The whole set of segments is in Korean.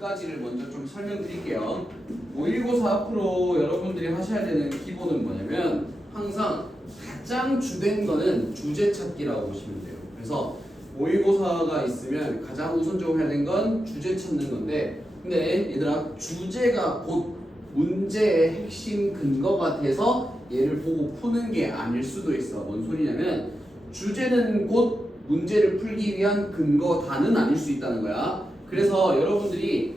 가지를 먼저 좀 설명드릴게요. 모의고사 앞으로 여러분들이 하셔야 되는 기본은 뭐냐면 항상 가장 주된 거는 주제 찾기라고 보시면 돼요. 그래서 모의고사가 있으면 가장 우선적으로 해야 되는 건 주제 찾는 건데, 근데 얘들아, 주제가 곧 문제의 핵심 근거가 돼서 얘를 보고 푸는 게 아닐 수도 있어. 뭔 소리냐면 주제는 곧 문제를 풀기 위한 근거다는 아닐 수 있다는 거야. 그래서 여러분들이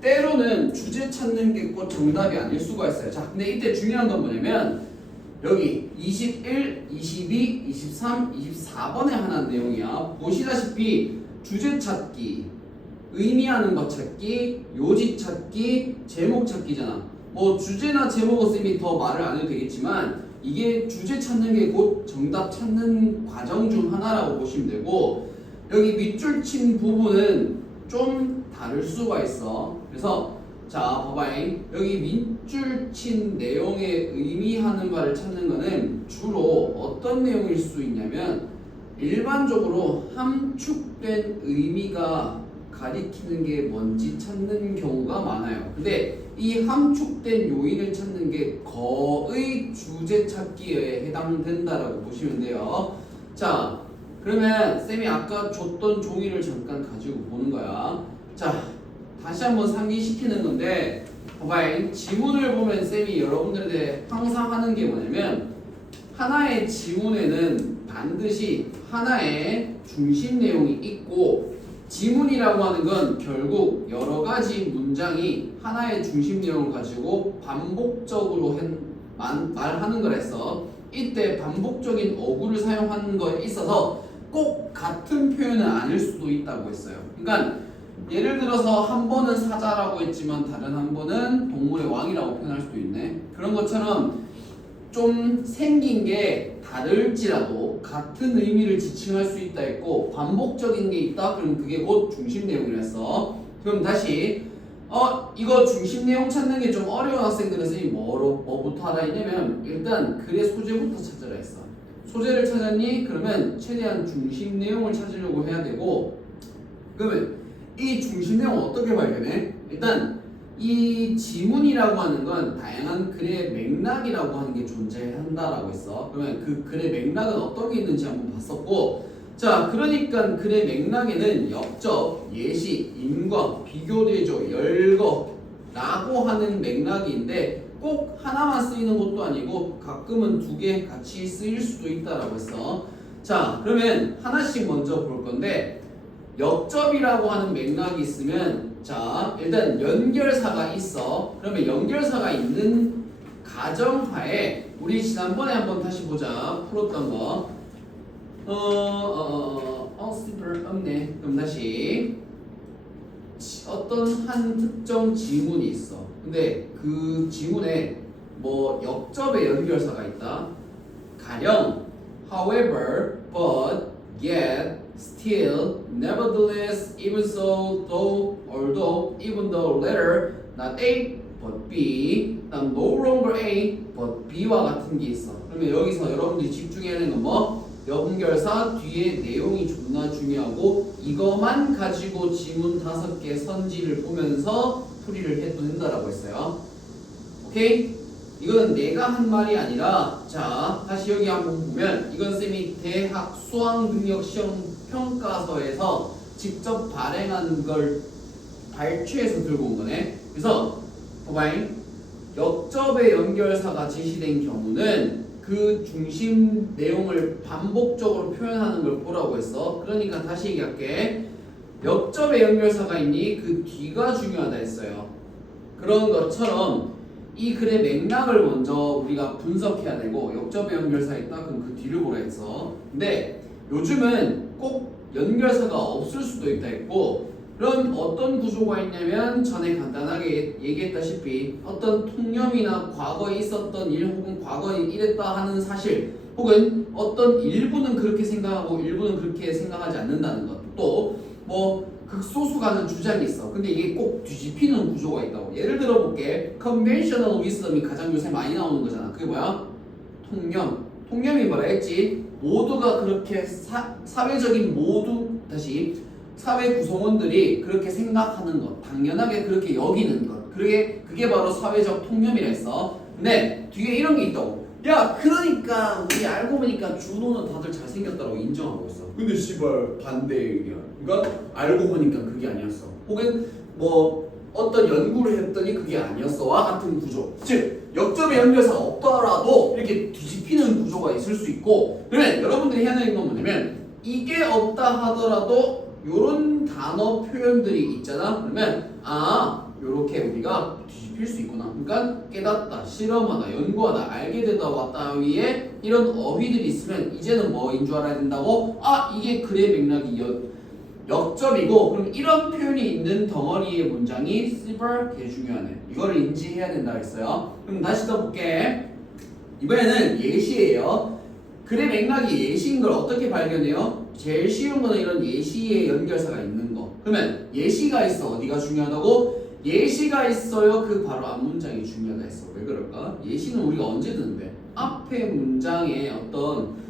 때로는 주제 찾는 게 꼭 정답이 아닐 수가 있어요. 자, 근데 이때 중요한 건 뭐냐면 여기 21, 22, 23, 24번에 하나의 내용이야. 보시다시피 주제 찾기, 의미하는 것 찾기, 요지 찾기, 제목 찾기잖아. 뭐 주제나 제목은 쌤이 더 말을 안 해도 되겠지만 이게 주제 찾는 게 곧 정답 찾는 과정 중 하나라고 보시면 되고, 여기 밑줄 친 부분은 좀 다를 수가 있어. 그래서 자, 봐봐잉. 여기 밑줄 친 내용의 의미하는 바를 찾는 거는 주로 어떤 내용일 수 있냐면 일반적으로 함축된 의미가 가리키는 게 뭔지 찾는 경우가 많아요. 근데 이 함축된 요인을 찾는 게 거의 주제 찾기에 해당된다라고 보시면 돼요. 자, 그러면 쌤이 아까 줬던 종이를 잠깐 가지고 보는 거야. 자, 다시 한번 상기시키는 건데, 봐봐요. 지문을 보면 쌤이 여러분들한테 항상 하는 게 뭐냐면 하나의 지문에는 반드시 하나의 중심 내용이 있고, 지문이라고 하는 건 결국 여러 가지 문장이 하나의 중심 내용을 가지고 반복적으로 말하는 거랬어. 이때 반복적인 어구를 사용하는 거에 있어서 꼭 같은 표현은 아닐 수도 있다고 했어요. 그러니까 예를 들어서 한 번은 사자라고 했지만 다른 한 번은 동물의 왕이라고 표현할 수도 있네. 그런 것처럼 좀 생긴 게 다를지라도 같은 의미를 지칭할 수 있다 했고, 반복적인 게 있다 그러면 그게 곧 중심 내용이랬어. 그럼 다시 이거 중심 내용 찾는 게 좀 어려운 학생들은 선생님이 뭐부터 하라 했냐면 일단 글의 소재부터 찾으라 했어. 소재를 찾았니? 그러면 최대한 중심 내용을 찾으려고 해야 되고, 그러면 이 중심 내용 어떻게 발견해? 일단 이 지문이라고 하는 건 다양한 글의 맥락이라고 하는 게 존재한다라고 했어. 그러면 그 글의 맥락은 어떤 게 있는지 한번 봤었고, 자, 그러니까 글의 맥락에는 역접, 예시, 인과, 비교대조, 열거라고 하는 맥락인데 꼭 하나만 쓰이는 것도 아니고 가끔은 두 개 같이 쓰일 수도 있다라고 했어. 자, 그러면 하나씩 먼저 볼 건데, 역접이라고 하는 맥락이 있으면, 자, 일단 연결사가 있어. 그러면 연결사가 있는 가정하에 우리 지난번에 한번 다시 보자. 풀었던 거. 스티플 없네. 그럼 다시 어떤 한 특정 지문이 있어. 근데 그 지문에 뭐 역접의 연결사가 있다. 가령 however, but, yet, still, nevertheless, even so, though, although, even though, later, not A, but B, no longer A, but B와 같은 게 있어. 그러면 여기서 여러분들이 집중해야 되는 건 뭐? 연결사 뒤에 내용이 존나 중요하고 이것만 가지고 지문 5개 선지를 보면서 풀이를 해도 된다라고 했어요. 오케이? 이거는 내가 한 말이 아니라, 자, 다시 여기 한번 보면 이건 쌤이 대학 수학능력시험 평가서에서 직접 발행한 걸 발췌해서 들고 온 거네. 그래서 봐봐잉. 역접의 연결사가 제시된 경우는 그 중심 내용을 반복적으로 표현하는 걸 보라고 했어. 그러니까 다시 얘기할게. 역접의 연결사가 있니? 그 뒤가 중요하다 했어요. 그런 것처럼 이 글의 맥락을 먼저 우리가 분석해야 되고, 역접의 연결사 있다? 그럼 그 뒤를 보라 했어. 근데 요즘은 꼭 연결사가 없을 수도 있다 했고, 그럼 어떤 구조가 있냐면 전에 간단하게 얘기했다시피 어떤 통념이나 과거에 있었던 일 혹은 과거에 이랬다 하는 사실, 혹은 어떤 일부는 그렇게 생각하고 일부는 그렇게 생각하지 않는다는 것, 또 뭐 극소수가는 주장이 있어. 근데 이게 꼭 뒤집히는 구조가 있다고. 예를 들어 볼게. conventional wisdom이 가장 요새 많이 나오는 거잖아. 그게 뭐야? 통념. 통념이 뭐라 했지? 모두가 그렇게 사회적인 모두, 다시 사회 구성원들이 그렇게 생각하는 것, 당연하게 그렇게 여기는 것, 그게 바로 사회적 통념이라 했어. 근데 뒤에 이런 게 있다고. 야, 그러니까 우리 알고 보니까 준호는 다들 잘생겼다고 인정하고 있어. 근데 씨발 반대 의견. 그러니까 알고 보니까 그게 아니었어. 혹은 뭐 어떤 연구를 했더니 그게 아니었어와 같은 구조. 즉 역점의 연결사가 없더라도 이렇게 뒤집히는 구조가 있을 수 있고, 그러면 여러분들이 해야 되는 건 뭐냐면 이게 없다 하더라도 요런 단어 표현들이 있잖아. 그러면 요렇게 우리가 뒤집힐 수 있구나. 그러니까 깨닫다, 실험하다, 연구하다, 알게 되다 왔다 위에 이런 어휘들이 있으면 이제는 뭐인 줄 알아야 된다고? 이게 글의 맥락이 역점이고, 그럼 이런 표현이 있는 덩어리의 문장이 씨발 개 중요하네. 이거를 인지해야 된다 했어요. 그럼 다시 더 볼게. 이번에는 예시예요. 글의 맥락이 예시인 걸 어떻게 발견해요? 제일 쉬운 거는 이런 예시의 연결사가 있는 거. 그러면 예시가 있어. 어디가 중요하다고? 예시가 있어요. 그 바로 앞 문장이 중요하다 했어. 왜 그럴까? 예시는 우리가 언제 듣는데? 앞에 문장에 어떤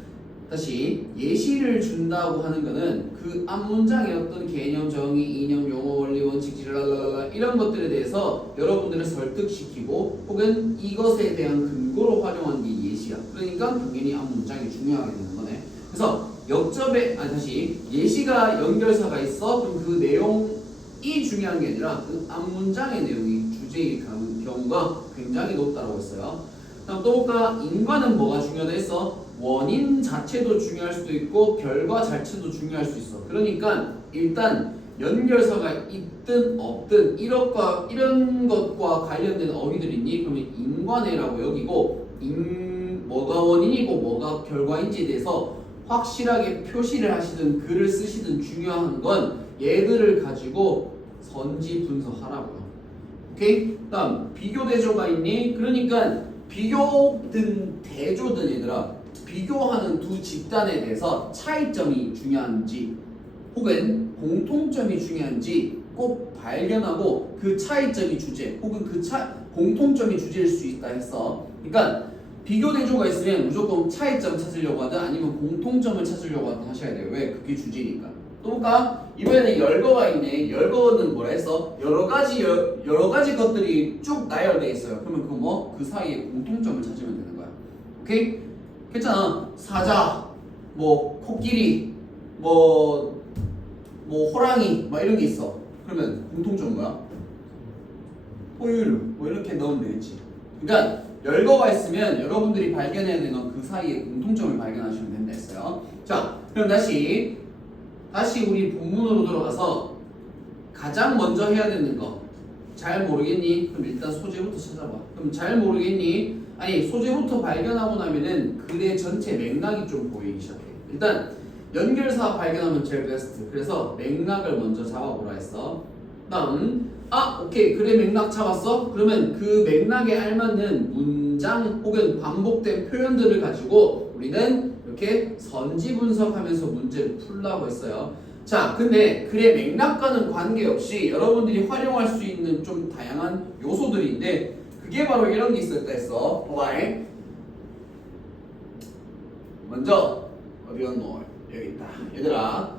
다시 예시를 준다고 하는 거는 그 앞 문장의 어떤 개념, 정의, 이념, 용어, 원리, 원칙, 지랄랄랄라 이런 것들에 대해서 여러분들을 설득시키고 혹은 이것에 대한 근거로 활용하는 게 예시야. 그러니까 당연히 앞 문장이 중요하게 되는 거네. 그래서 역접에 다시 예시가 연결사가 있어. 그럼 그 내용이 중요한 게 아니라 그 앞 문장의 내용이 주제일 경우가 굉장히 높다고 했어요. 다음 또 볼까? 인과는 뭐가 중요하다 했어? 원인 자체도 중요할 수도 있고 결과 자체도 중요할 수 있어. 그러니까 일단 연결사가 있든 없든 이런 것과 관련된 어휘들이 있니? 그러면 인과네라고 여기고 뭐가 원인이고 뭐가 결과인지에 대해서 확실하게 표시를 하시든 글을 쓰시든 중요한 건 얘들을 가지고 선지 분석하라고요. 오케이? 다음 비교 대조가 있니? 그러니까 비교든 대조든 얘들아, 비교하는 두 집단에 대해서 차이점이 중요한지 혹은 공통점이 중요한지 꼭 발견하고 그 차이점이 주제 혹은 공통점이 주제일 수 있다 했어. 그러니까 비교 대조가 있으면 무조건 차이점 찾으려고 하든 아니면 공통점을 찾으려고 하든 하셔야 돼요. 왜? 그게 주제니까. 또 볼까? 이번에는 열거가 있네. 열거는 뭐라 했어? 여러 가지 것들이 쭉 나열돼 있어요. 그러면 그거 뭐? 그 사이에 공통점을 찾으면 되는 거야. 오케이? 했잖아. 사자, 뭐 코끼리, 뭐 호랑이, 막 이런 게 있어. 그러면 공통점 뭐야? 포유류, 뭐 이렇게 넣으면 되겠지. 그러니까 열거가 있으면 여러분들이 발견해야 되는 건 그 사이에 공통점을 발견하시면 된다 했어요. 자, 그럼 다시 우리 본문으로 들어가서 가장 먼저 해야 되는 거 잘 모르겠니? 그럼 일단 소재부터 찾아봐. 그럼 잘 모르겠니? 아니 소재부터 발견하고 나면은 글의 전체 맥락이 좀 보이기 시작해. 일단 연결사 발견하면 제일 베스트. 그래서 맥락을 먼저 잡아보라 했어. 다음 오케이 글의 맥락 잡았어? 그러면 그 맥락에 알맞는 문장 혹은 반복된 표현들을 가지고 우리는 이렇게 선지 분석하면서 문제를 풀라고 했어요. 자, 근데 글의 맥락과는 관계없이 여러분들이 활용할 수 있는 좀 다양한 요소들인데 그게 바로 이런 게 있었다 했어. 봐봐. 먼저 어디 갔노? 여기 있다. 얘들아,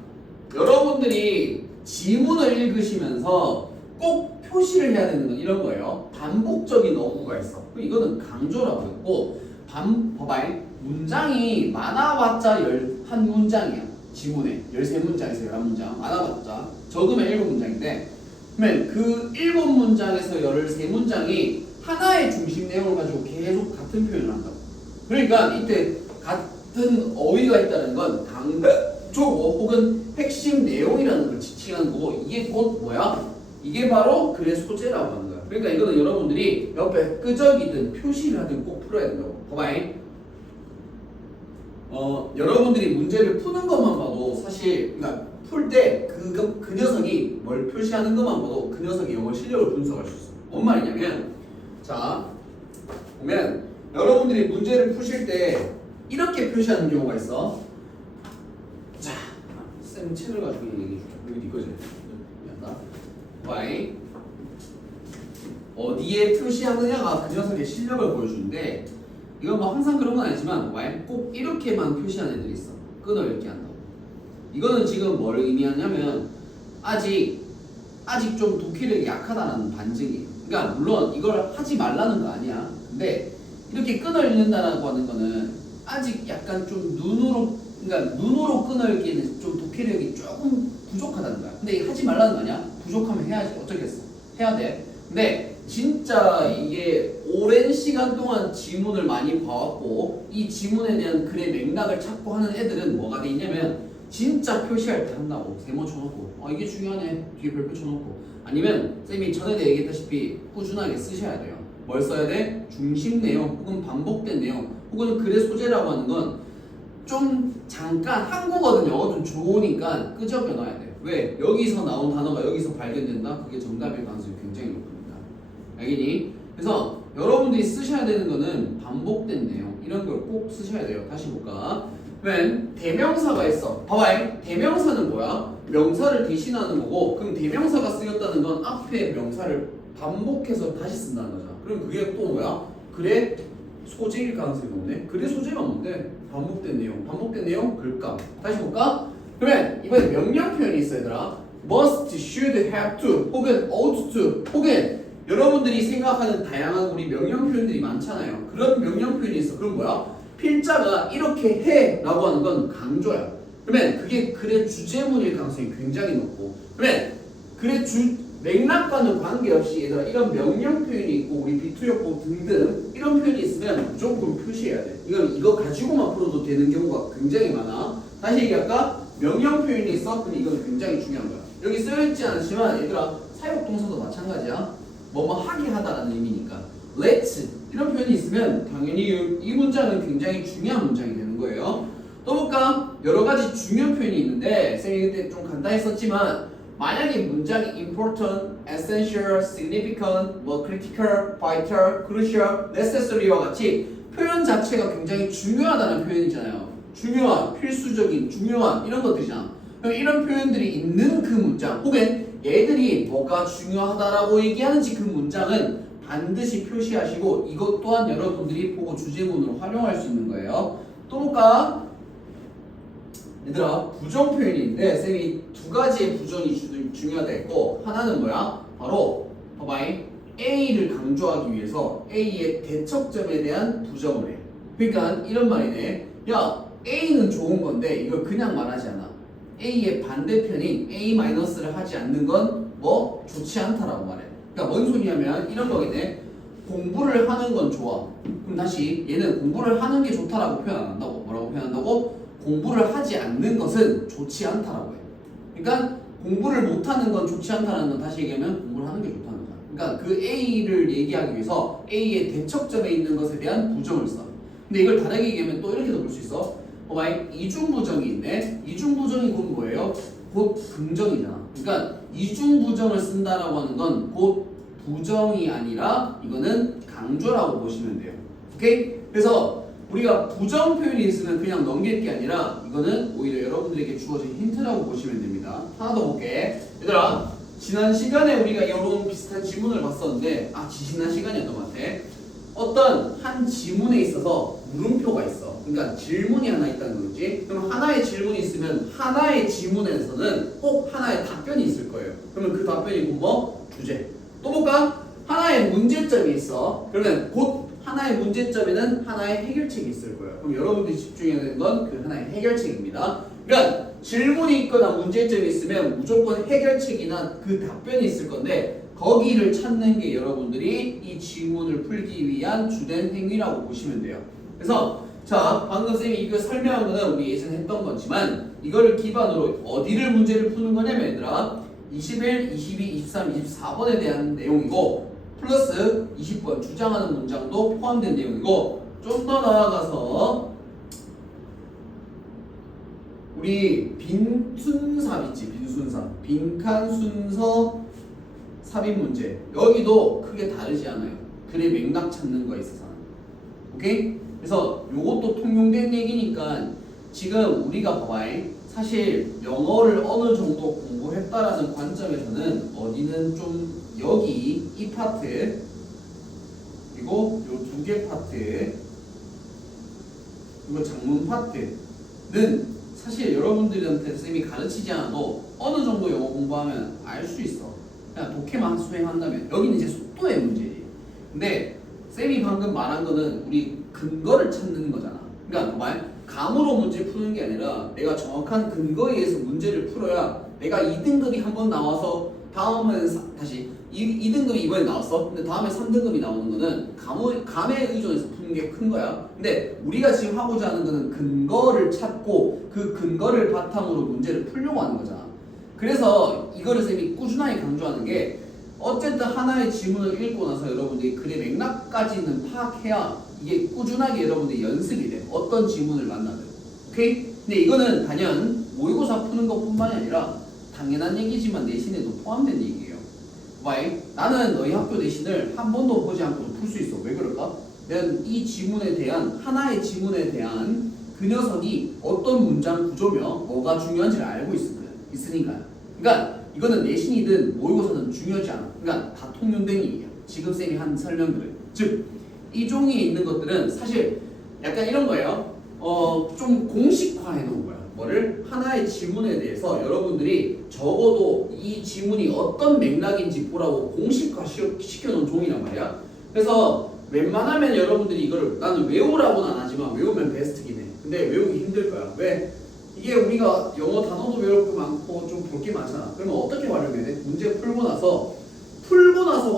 여러분들이 지문을 읽으시면서 꼭 표시를 해야 되는 건 이런 거예요. 반복적인 어구가 있어. 이거는 강조라고 했고, 봐봐. 문장이 많아봤자 11문장이야. 지문에 13문장에서 11문장, 많아봤자 적으면 7문장인데, 그러면 그 7문장에서 13문장이 하나의 중심 내용을 가지고 계속 같은 표현을 한다고. 그러니까 이때 같은 어휘가 있다는 건 강조 혹은 핵심 내용이라는 걸 지칭하는 거고, 이게 곧 뭐야? 이게 바로 글의 소재라고 하는 거야. 그러니까 이거는 여러분들이 옆에 끄적이든 표시를 하든 꼭 풀어야 된다고. 봐봐. 여러분들이 문제를 푸는 것만 봐도 사실, 그러니까 풀 때 그 녀석이 뭘 표시하는 것만 봐도 그 녀석의 영어 실력을 분석할 수 있어. 뭔 말이냐면, 자, 보면 여러분들이 문제를 푸실 때 이렇게 표시하는 경우가 있어. 자, 쌤 책을 가지고 얘기해 줄게. 여기 네 거지? 미안하다. Y 어디에 표시하느냐가 그 녀석의 실력을 보여주는데, 이건 뭐 항상 그런 건 아니지만 Y 꼭 이렇게만 표시하는 애들이 있어. 끊어 읽기 한다고. 이거는 지금 뭘 의미하냐면 아직 좀 독해력이 약하다는 반증이에요. 그러니까 물론 이걸 하지 말라는 거 아니야. 근데 이렇게 끈을 읽는다라고 하는 거는 아직 약간 좀 눈으로 끈을 읽기에는 좀 독해력이 조금 부족하다는 거야. 근데 하지 말라는 거 아니야? 부족하면 해야지. 어쩌겠어. 해야 돼. 근데 진짜 이게 오랜 시간 동안 지문을 많이 봐왔고 이 지문에 대한 글의 맥락을 찾고 하는 애들은 뭐가 돼 있냐면 진짜 표시할 때 한다고 세모 쳐놓고 이게 중요하네 뒤에 별표 쳐놓고 아니면 쌤이 전에도 얘기했다시피 꾸준하게 쓰셔야 돼요. 뭘 써야 돼? 중심 내용 혹은 반복된 내용 혹은 글의 소재라고 하는 건 좀 잠깐 한국어든 영어든 좋으니까 끄적여 놔야 돼. 왜? 여기서 나온 단어가 여기서 발견된다? 그게 정답일 가능성이 굉장히 높습니다. 알겠니? 그래서 여러분들이 쓰셔야 되는 거는 반복된 내용 이런 걸 꼭 쓰셔야 돼요. 다시 볼까? 그러면 대명사가 있어. 봐봐. 대명사는 뭐야? 명사를 대신하는 거고 그럼 대명사가 쓰였다는 건 앞에 명사를 반복해서 다시 쓴다는 거잖아. 그럼 그게 또 뭐야? 글의 소재일 가능성이 높네. 글의 소재가 뭔데? 반복된 내용, 글감. 다시 볼까? 그러면 이번에 명령 표현이 있어 얘들아. must, should, have to, 혹은 ought to, 혹은 여러분들이 생각하는 다양한 우리 명령 표현들이 많잖아요. 그런 명령 표현이 있어. 그럼 뭐야? 필자가 이렇게 해 라고 하는 건 강조야. 그러면 그게 글의 주제문일 가능성이 굉장히 높고 그러면 글의 맥락과는 관계없이 얘들아 이런 명령 표현이 있고 우리 비투역법 등등 이런 표현이 있으면 무조건 표시해야 돼. 이거 가지고만 풀어도 되는 경우가 굉장히 많아. 다시 얘기할까? 명령 표현이 있어? 근데 이건 굉장히 중요한 거야. 여기 쓰여있지 않지만 얘들아 사역동사도 마찬가지야. 뭐뭐 하게 하다라는 의미니까 let's 이런 표현이 있으면 당연히 이 문장은 굉장히 중요한 문장이 되는 거예요. 또 볼까? 여러 가지 중요 표현이 있는데 쌤이 그때 좀 간단히 썼지만 만약에 문장이 important, essential, significant, critical, vital, crucial, necessary와 같이 표현 자체가 굉장히 중요하다는 표현이잖아요. 중요한, 필수적인, 중요한 이런 것들이잖아. 그럼 이런 표현들이 있는 그 문장 혹은 얘들이 뭐가 중요하다라고 얘기하는지 그 문장은 반드시 표시하시고 이것 또한 여러분들이 보고 주제문으로 활용할 수 있는 거예요. 또 볼까? 얘들아 부정 표현이 있는데 쌤이 두 가지의 부정이 중요하다 했고 하나는 뭐야? 바로 봐봐잉 A를 강조하기 위해서 A의 대척점에 대한 부정을 해. 그러니까 이런 말이네. 야 A는 좋은 건데 이걸 그냥 말하지 않아. A의 반대편인 A-를 하지 않는 건 뭐 좋지 않다라고 말해. 그러니까 뭔 소리냐면 이런 거겠네. 공부를 하는 건 좋아. 그럼 다시 얘는 공부를 하는 게 좋다라고 표현 안 한다고. 뭐라고 표현한다고? 공부를 하지 않는 것은 좋지 않다라고 해. 그러니까 공부를 못하는 건 좋지 않다는 건 다시 얘기하면 공부를 하는 게 좋다는 거야. 그러니까 그 A를 얘기하기 위해서 A의 대척점에 있는 것에 대한 부정을 써. 근데 이걸 다르게 얘기하면 또 이렇게도 볼 수 있어. 이중부정이 있네. 이중부정이 곧 뭐예요? 곧 긍정이잖아. 그러니까 이중부정을 쓴다라고 하는 건 곧 부정이 아니라 이거는 강조라고 보시면 돼요. 오케이? 그래서 우리가 부정 표현이 있으면 그냥 넘길 게 아니라 이거는 오히려 여러분들에게 주어진 힌트라고 보시면 됩니다. 하나 더 볼게. 얘들아 지난 시간에 우리가 이런 비슷한 지문을 봤었는데 지난 시간이었던 것 같아. 어떤 한 지문에 있어서 물음표가 있어. 그러니까 질문이 하나 있다는 거지. 그럼 하나의 질문이 있으면 하나의 지문에서는 꼭 하나의 답변이 있을 거예요. 그러면 그 답변이 뭐? 주제. 또 볼까? 하나의 문제점이 있어. 그러면 곧 하나의 문제점에는 하나의 해결책이 있을 거예요. 그럼 여러분들이 집중해야 되는 건 그 하나의 해결책입니다. 그러니까 질문이 있거나 문제점이 있으면 무조건 해결책이나 그 답변이 있을 건데 거기를 찾는 게 여러분들이 이 지문을 풀기 위한 주된 행위라고 보시면 돼요. 그래서 자 방금 쌤이 이거 설명한 거는 우리 예전에 했던 거지만 이거를 기반으로 어디를 문제를 푸는 거냐면 얘들아 21, 22, 23, 24번에 대한 내용이고 플러스 20번 주장하는 문장도 포함된 내용이고 좀 더 나아가서 우리 빈순삽 있지 빈순삽 빈칸 순서 삽입 문제 여기도 크게 다르지 않아요. 글의 맥락 찾는 거에 있어서 오케이? 그래서 요것도 통용된 얘기니까 지금 우리가 봐봐요. 사실 영어를 어느 정도 공부했다라는 관점에서는 어디는 좀 여기 이 파트 그리고 요 두 개 파트 그리고 장문 파트는 사실 여러분들한테 쌤이 가르치지 않아도 어느 정도 영어 공부하면 알 수 있어. 그냥 독해만 수행한다면. 여기는 이제 속도의 문제지. 근데 쌤이 방금 말한 거는 우리 근거를 찾는 거잖아. 그러니까 정말 감으로 문제 푸는 게 아니라 내가 정확한 근거에 의해서 문제를 풀어야 내가 2등급이 한 번 나와서 다음은 다시 2등급이 이번에 나왔어. 근데 다음에 3등급이 나오는 거는 감에 의존해서 푸는 게 큰 거야. 근데 우리가 지금 하고자 하는 거는 근거를 찾고 그 근거를 바탕으로 문제를 풀려고 하는 거잖아. 그래서 이거를 쌤이 꾸준하게 강조하는 게 어쨌든 하나의 지문을 읽고 나서 여러분들이 글의 맥락까지는 파악해야 이게 꾸준하게 여러분들이 연습이 돼. 어떤 지문을 만나든. 오케이? 근데 이거는 단연 모의고사 푸는 것뿐만이 아니라 당연한 얘기지만 내신에도 포함된 얘기예요. Why? 나는 너희 학교 내신을 한 번도 보지 않고 풀 수 있어. 왜 그럴까? 내가 이 지문에 대한 하나의 지문에 대한 그 녀석이 어떤 문장 구조며 뭐가 중요한지를 알고 있으니까. 그러니까 이거는 내신이든 모의고사는 중요하지 않아. 그러니까 다 통용된 얘기야. 지금 쌤이 한 설명들은. 즉, 이 종이에 있는 것들은 사실 약간 이런 거예요. 좀 공식화해 놓은 거야. 뭐를? 하나의 지문에 대해서 여러분들이 적어도 이 지문이 어떤 맥락인지 보라고 공식화 시켜놓은 종이란 말이야. 그래서 웬만하면 여러분들이 이거를 나는 외우라고는 안 하지만 외우면 베스트긴 해. 근데 외우기 힘들 거야. 왜? 이게 우리가 영어 단어도 외울 게 많고 좀 볼 게 많잖아. 그러면 어떻게 활용해야 돼? 문제 풀고 나서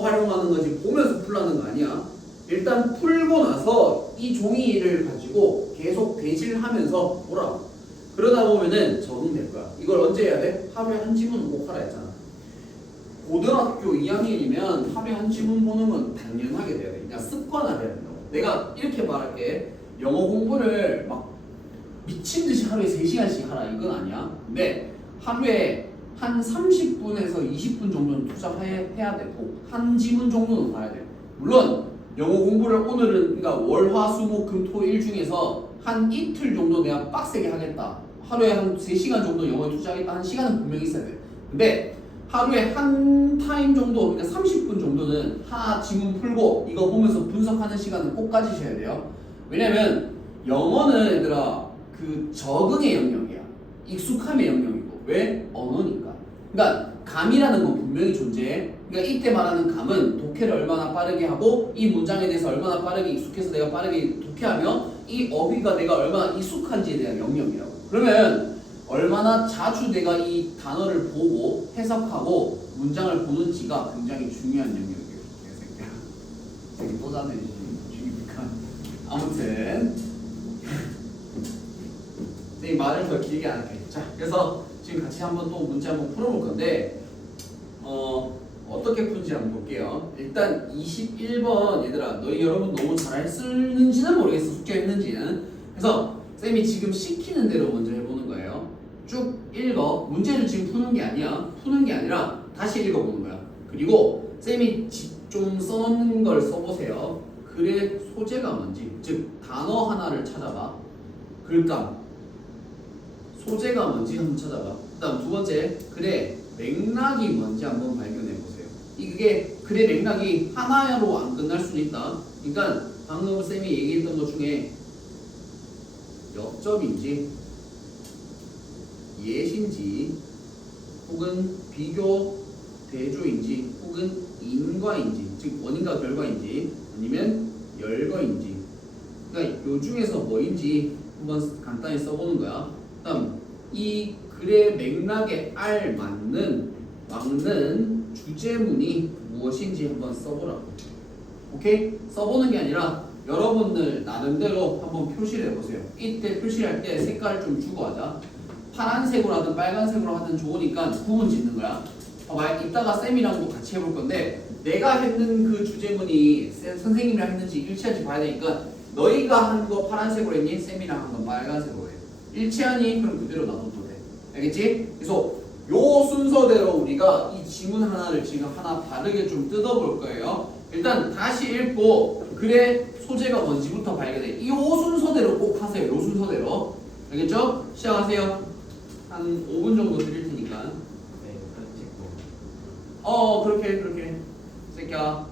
활용하는 거지 보면서 풀라는 거 아니야. 일단 풀고 나서 이 종이를 가지고 계속 대질하면서 보라고. 그러다 보면은 적응될 거야. 이걸 언제 해야 돼? 하루에 한 지문은 꼭 하라 했잖아. 고등학교 2학년이면 하루에 한 지문 보는 건 당연하게 돼야 돼. 그냥 습관화돼야 된다고. 내가 이렇게 말할게. 영어 공부를 막 미친 듯이 하루에 3시간씩 하라 이건 아니야. 근데 하루에 한 30분에서 20분 정도는 투자해야 되고 한 지문 정도는 봐야 돼. 물론 영어 공부를 오늘은 그러니까 월, 화, 수, 목, 금, 토, 일 중에서 한 이틀 정도 내가 빡세게 하겠다. 하루에 한 3시간 정도 영어에 투자하겠다 하는 시간은 분명히 있어야 돼. 근데 하루에 한 타임 정도, 그러니까 30분 정도는 하나 지문 풀고 이거 보면서 분석하는 시간은 꼭 가지셔야 돼요. 왜냐면 영어는 얘들아 그 적응의 영역이야. 익숙함의 영역이고. 왜? 언어니까. 그러니까 감이라는 건 분명히 존재해. 그러니까 이때 말하는 감은 독해를 얼마나 빠르게 하고 이 문장에 대해서 얼마나 빠르게 익숙해서 내가 빠르게 독해하며 이 어휘가 내가 얼마나 익숙한지에 대한 영역이라고. 그러면 얼마나 자주 내가 이 단어를 보고 해석하고 문장을 보는지가 굉장히 중요한 영역이에요. 개새끼야. 되게 또 자네 죽입니까? 아무튼 내 말을 더 길게 안 할게. 자, 그래서 지금 같이 한번 또 문제 한번 풀어볼 건데 어떻게 푸는지 한번 볼게요. 일단 21번 얘들아 너희 여러분 너무 잘 쓰는지는 모르겠어. 숙제했는지는. 그래서 쌤이 지금 시키는 대로 먼저 해보는 거예요. 쭉 읽어. 문제를 지금 푸는 게 아니야. 푸는 게 아니라 다시 읽어보는 거야. 그리고 쌤이 좀 써놓는 걸 써보세요. 글의 소재가 뭔지, 즉 단어 하나를 찾아봐. 글감 소재가 뭔지 한번 찾아봐. 그 다음 두 번째 글의 맥락이 뭔지 한번 발견해보세요. 이게 글의 맥락이 하나로 안 끝날 수는 있다. 그러니까 방금 쌤이 얘기했던 것 중에 역접인지 예시인지 혹은 비교 대조인지 혹은 인과인지 즉 원인과 결과인지 아니면 열거인지 그러니까 요 중에서 뭐인지 한번 간단히 써보는 거야. 다음 이 글의 맥락에 알맞는 주제문이 무엇인지 한번 써보라고. 오케이? 써보는 게 아니라 여러분들 나름대로 한번 표시를 해보세요. 이때 표시할 때 색깔을 좀 주고 하자. 파란색으로 하든 빨간색으로 하든 좋으니까 구분 짓는 거야. 봐봐, 이따가 쌤이랑도 같이 해볼 건데 내가 했는 그 주제문이 선생님이랑 했는지 일치한지 봐야 되니까 너희가 한 거 파란색으로 했니? 쌤이랑 한 거 빨간색으로 해. 일치하니? 그럼 그대로 놔둬도 돼. 알겠지? 그래서 요 순서대로 우리가 이 지문 하나를 지금 하나 다르게 좀 뜯어볼 거예요. 일단 다시 읽고 글의 소재가 뭔지부터 발견해. 이 순서대로 꼭 하세요. 요 순서대로. 알겠죠? 시작하세요. 한 5분 정도 드릴 테니까. 네, 그렇게. 새끼야.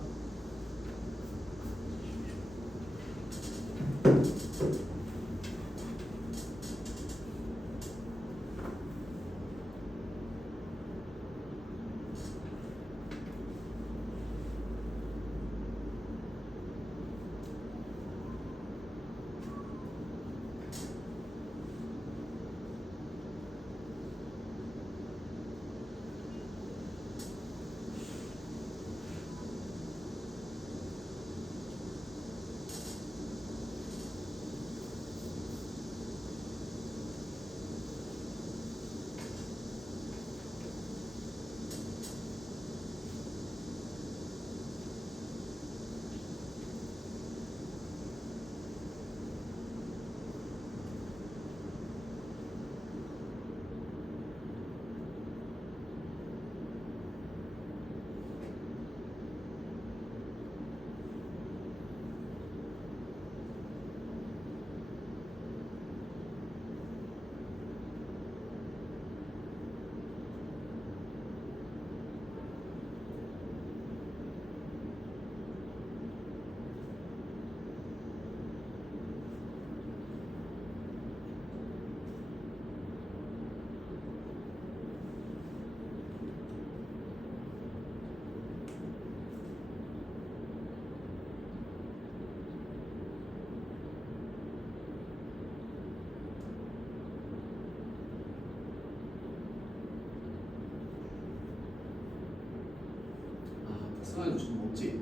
하면 좀 먹지.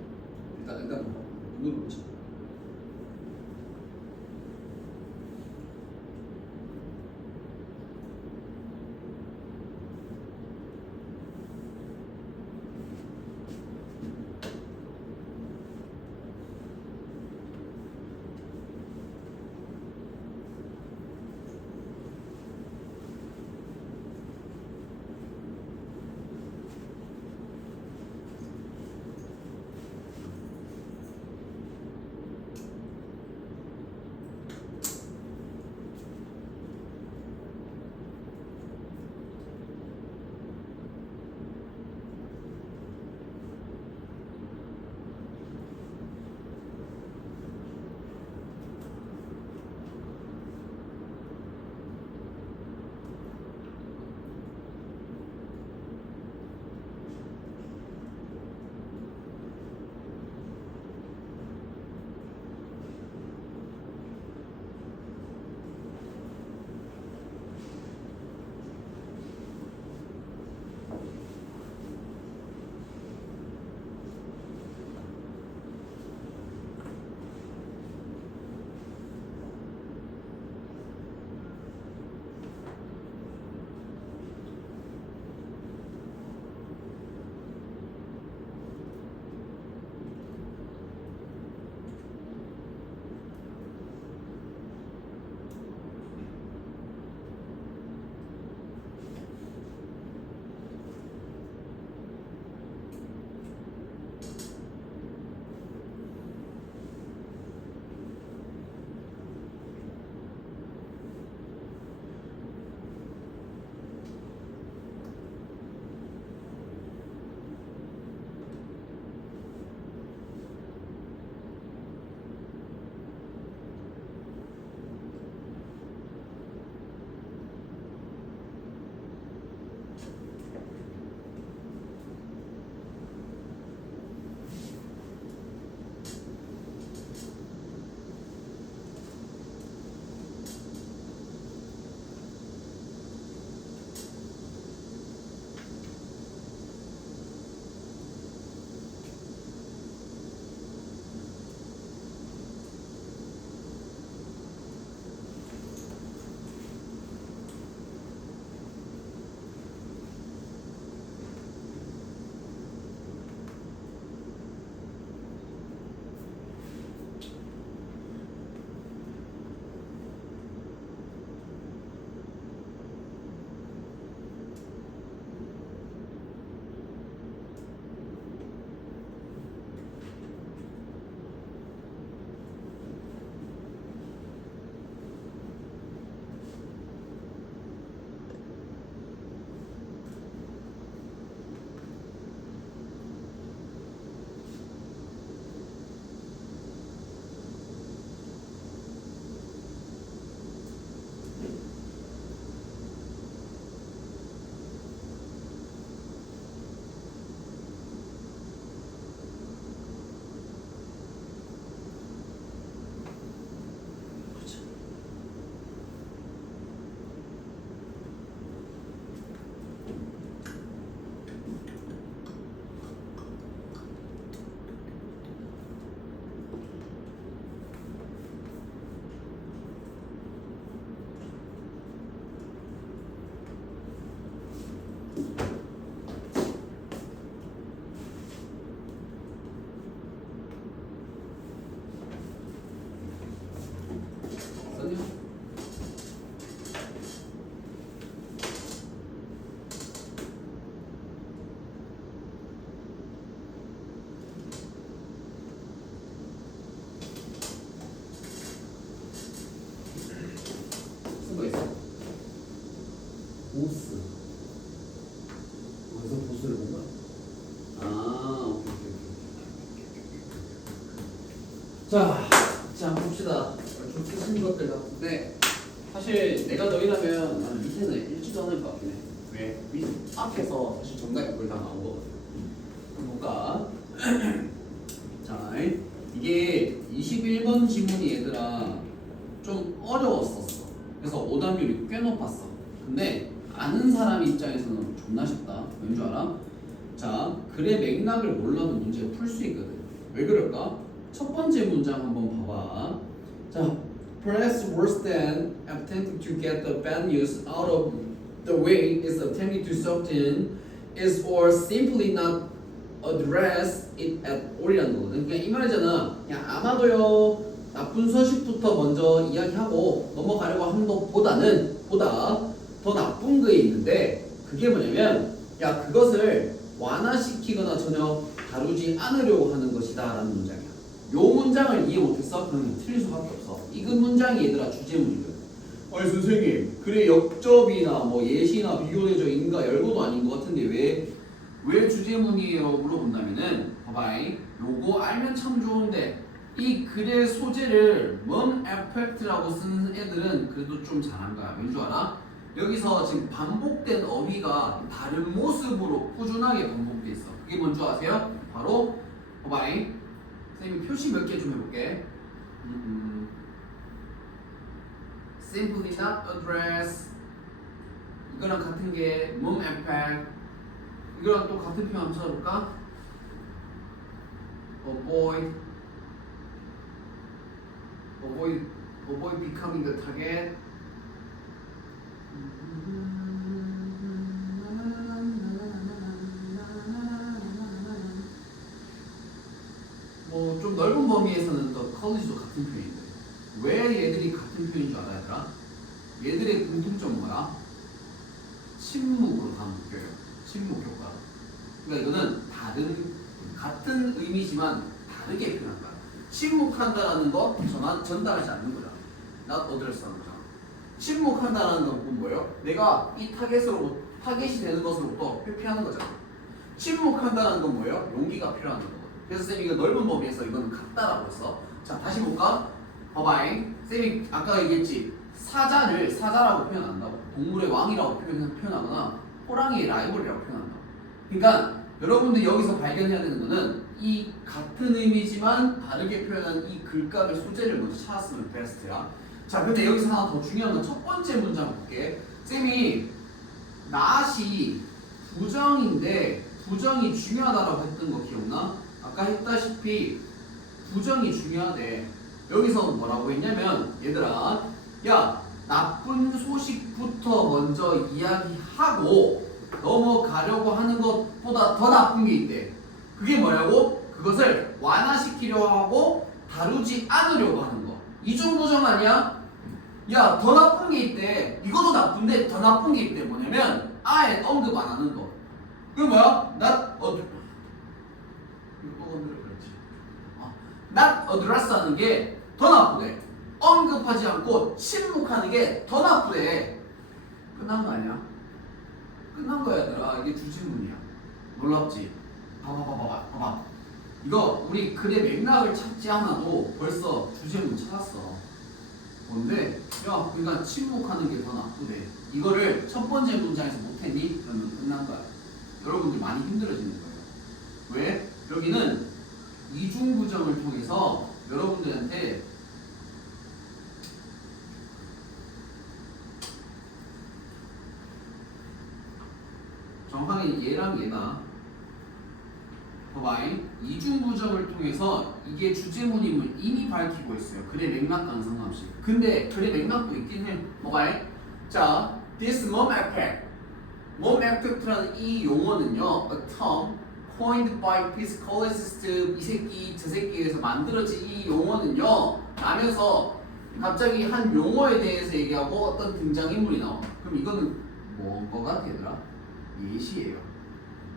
일단 이거 먹지. 보스. 어디서 보스를 본 거야? 아, 오케이, 오케이. 자, 봅시다. 좀 쓰신 것들 같은데 사실 내가 너희라면 나는 밑에는 읽지도 않을 것 같긴 해. 왜? 밑 앞에서 사실 정답이 그걸 다 나온 거거든. 볼까? 자, 이게 21번 지문이 얘들아 좀 어려웠었어. 그래서 오답률이 꽤 높았어. 근데 아는 사람 입장에서는 존나 쉽다. 왠 줄 알아? 자, 글의 맥락을 몰라도 문제가 풀 수 있거든. 왜 그럴까? 첫 번째 문장 한번 봐봐. 자, perhaps worse than attempting to get the bad news out of the way is attempting to soften is or simply not address it at all이라는 거거든. 그러니까 이 말이잖아. 야, 아마도요 나쁜 소식부터 먼저 이야기하고 넘어가려고 하는 것보다는 보다 더 나쁜 게 있는데 그게 뭐냐면 야 그것을 완화시키거나 전혀 다루지 않으려고 하는 것이다 라는 문장이야. 요 문장을 이해 못했어? 그러면 틀릴 수밖에 없어. 이 문장이 얘들아 주제문이거든. 아니 선생님 그래 역접이나 뭐 예시나 비교대적 인가 열고도 아닌 것 같은데 왜 주제문이에요 물어본다면은 봐봐이 요거 알면 참 좋은데 이 글의 소재를 뭔 에펙트라고 쓰는 애들은 그래도 좀 잘한 거야. 왠 줄 알아? 여기서 지금 반복된 어휘가 다른 모습으로 꾸준하게 반복돼 있어. 그게 뭔 줄 아세요? 바로 봐봐이 선생님 표시 몇 개 좀 해볼게. Simply not address 이거랑 같은 게 몸 effect 이거랑 또 같은 표현 한번 찾아볼까? avoid becoming the target 뭐 좀 넓은 범위에서는 더 컬리지도 같은 표현인데 왜 얘들이 같은 표현인 줄 알아 얘들아? 얘들의 공통점 뭐야? 침묵으로 다 묶여요. 침묵 효과. 그러니까 이거는 같은 의미지만 다르게 표현한 거야. 침묵한다라는 거 전달하지 않는 거야. not address 하는 거잖아. 침묵한다라는 건 뭐예요? 내가 이 타겟이 되는 것으로부터 회피하는 거잖아. 침묵한다는 건 뭐예요? 용기가 필요한 거거든. 그래서 쌤이 이거 넓은 범위에서 이거는 같다라고 했어. 자 다시 볼까? 봐봐잉. 쌤이 아까 얘기했지. 사자라고 표현한다고. 동물의 왕이라고 표현하거나 호랑이의 라이벌이라고 표현한다고. 그러니까 여러분들 여기서 발견해야 되는 거는 이 같은 의미지만 다르게 표현한 이 글감의 소재를 먼저 찾았으면 베스트야. 자 근데 여기서 하나 더 중요한 건 첫 번째 문장 볼게. 쌤이 not이 부정인데 부정이 중요하다라고 했던 거 기억나? 아까 했다시피 부정이 중요하대. 여기서 뭐라고 했냐면 얘들아 야 나쁜 소식부터 먼저 이야기하고 넘어가려고 하는 것보다 더 나쁜 게 있대. 그게 뭐냐고? 그것을 완화시키려고 하고 다루지 않으려고 하는 거. 이중부정 아니야? 야 더 나쁜 게 있대. 이것도 나쁜데 더 나쁜 게 있대. 뭐냐면 아예 언급 안 하는 거. 그게 뭐야? not address 하는 게 더 나쁘대. 언급하지 않고 침묵하는 게 더 나쁘대. 끝난 거 아니야? 끝난 거야 얘들아. 이게 주제문이야. 놀랍지? 봐봐. 이거 우리 글의 맥락을 찾지 않아도 벌써 주제문 찾았어. 뭔데? 야 그러니까 침묵하는 게 더 나쁘대. 이거를 첫 번째 문장에서 못했니? 그러면 끝난 거야. 여러분들 많이 힘들어지는 거예요. 왜? 여기는 이중부정을 통해서 여러분들한테 정확하게 얘랑 얘다. 봐봐잉. 이중부정을 통해서 이게 주제문임을 이미 밝히고 있어요. 글의 맥락과는 상관없이. 근데 글의 맥락도 있긴 해. 봐봐잉. 자, this mom effect. mom effect라는 이 용어는요, a term coined by psychologist 이 새끼 저 새끼에서 만들어진 이 용어는요 라면서 갑자기 한 용어에 대해서 얘기하고 어떤 등장인물이 나와. 그럼 이거는 뭔거 같아 얘들아? 예시예요.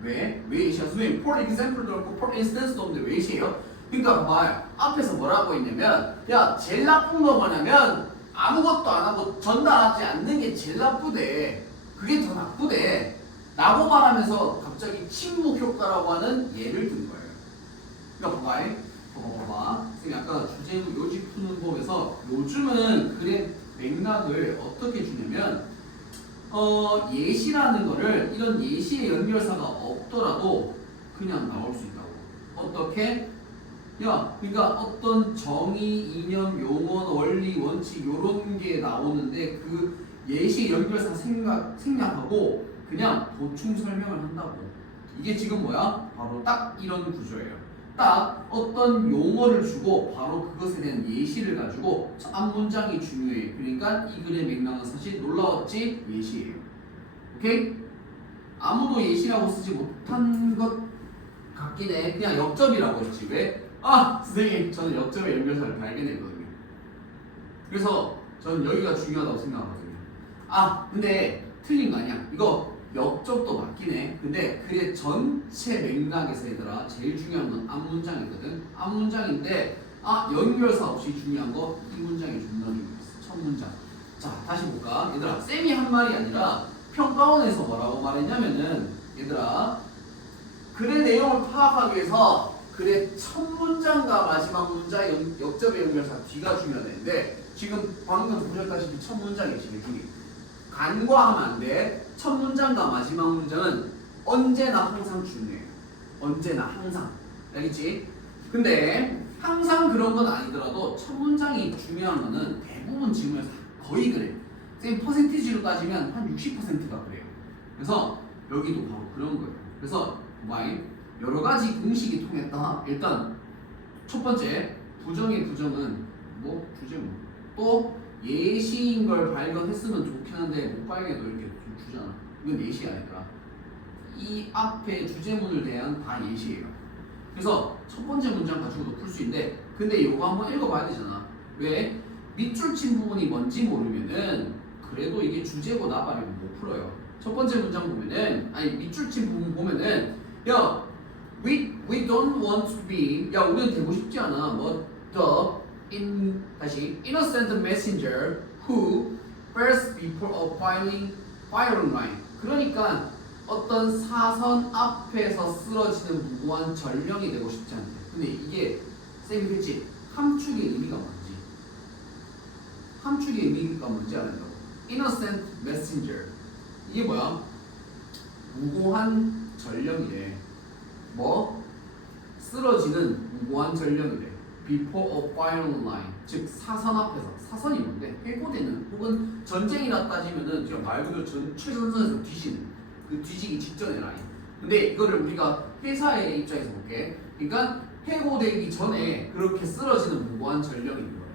왜 예시야? 선생님 for example도 없고 for instance도 없는데 왜 예시예요? 그러니까 봐봐요. 앞에서 뭐라고 했냐면 야 제일 나쁜 거 뭐냐면 아무것도 안 하고 전달하지 않는 게 제일 나쁘대. 그게 더 나쁘대. 라고 말하면서 갑자기 침묵 효과라고 하는 예를 든 거예요. 그러니까 봐봐. 선생님 아까 주제문 요지 푸는 법에서 요즘은 글의 맥락을 어떻게 주냐면 예시라는 거를 이런 예시의 연결사가 없더라도 그냥 나올 수 있다고. 어떻게? 야, 그러니까 어떤 정의, 이념, 용언, 원리, 원칙 요런 게 나오는데 그 예시 연결사 생략하고 그냥 보충 설명을 한다고. 이게 지금 뭐야? 바로 딱 이런 구조예요. 딱 어떤 용어를 주고 바로 그것에 대한 예시를 가지고 앞 문장이 중요해. 그러니까 이 글의 맥락은 사실 놀라웠지 예시예요. 오케이? 아무도 예시라고 쓰지 못한 것 같긴 해. 그냥 역접이라고 했지. 왜? 아 선생님 저는 역접의 연결사를 발견했거든요. 그래서 저는 여기가 중요하다고 생각하거든요. 아 근데 틀린 거 아니야. 이거 역접도 맞긴 해. 근데 글의 전체 맥락에서 얘들아 제일 중요한 건 앞문장이거든. 앞문장인데 연결사 없이 중요한 거 이 문장이 존나 중요했어. 첫 문장. 자 다시 볼까. 얘들아 쌤이 한 말이 아니라 평가원에서 뭐라고 말했냐면은 얘들아 글의 내용을 파악하기 위해서 글의 첫 문장과 마지막 문장 역접의 연결사 뒤가 중요한데 지금 방금 보셨다시피 첫 문장이 지금 간과하면 안 돼. 첫 문장과 마지막 문장은 언제나 항상 중요해요. 언제나 항상. 알겠지? 근데 항상 그런 건 아니더라도 첫 문장이 중요한 거는 대부분 질문에서 거의 그래. 쌤 퍼센티지로 따지면 한 60%가 그래요. 그래서 여기도 바로 그런 거예요. 그래서 여러 가지 공식이 통했다. 일단 첫 번째 부정의 부정은 뭐 주제 또 예시인 걸 발견했으면 좋긴 한데 못 발견해도 이렇게 좀 주잖아. 이건 예시 아니더라. 이 앞에 주제문을 대한 다 예시예요. 그래서 첫 번째 문장 가지고도 풀 수 있는데 근데 이거 한번 읽어봐야 되잖아. 왜? 밑줄 친 부분이 뭔지 모르면은 그래도 이게 주제고 나발이면 못 풀어요. 첫 번째 문장 보면은 밑줄 친 부분 보면은 야 we don't want to be 우리는 되고 싶지 않아. 뭐 다시 innocent messenger who bears before a firing line. 그러니까 어떤 사선 앞에서 쓰러지는 무고한 전령이 되고 싶지 않대. 근데 이게 쌤이 그랬지. 함축의 의미가 뭔지. 함축의 의미가 뭔지 알아요. innocent messenger. 이게 뭐야? 무고한 전령이래. 뭐? 쓰러지는 무고한 전령이래. Before a firing line, 즉 사선 앞에서. 사선이 뭔데? 해고되는 혹은 전쟁이라 따지면은 그냥 말 그대로 최전선에서 뒤지는 그 뒤지기 직전의 라인. 근데 이거를 우리가 회사의 입장에서 볼게. 그러니까 해고되기 전에 그렇게 쓰러지는 무고한 전령인 거예요.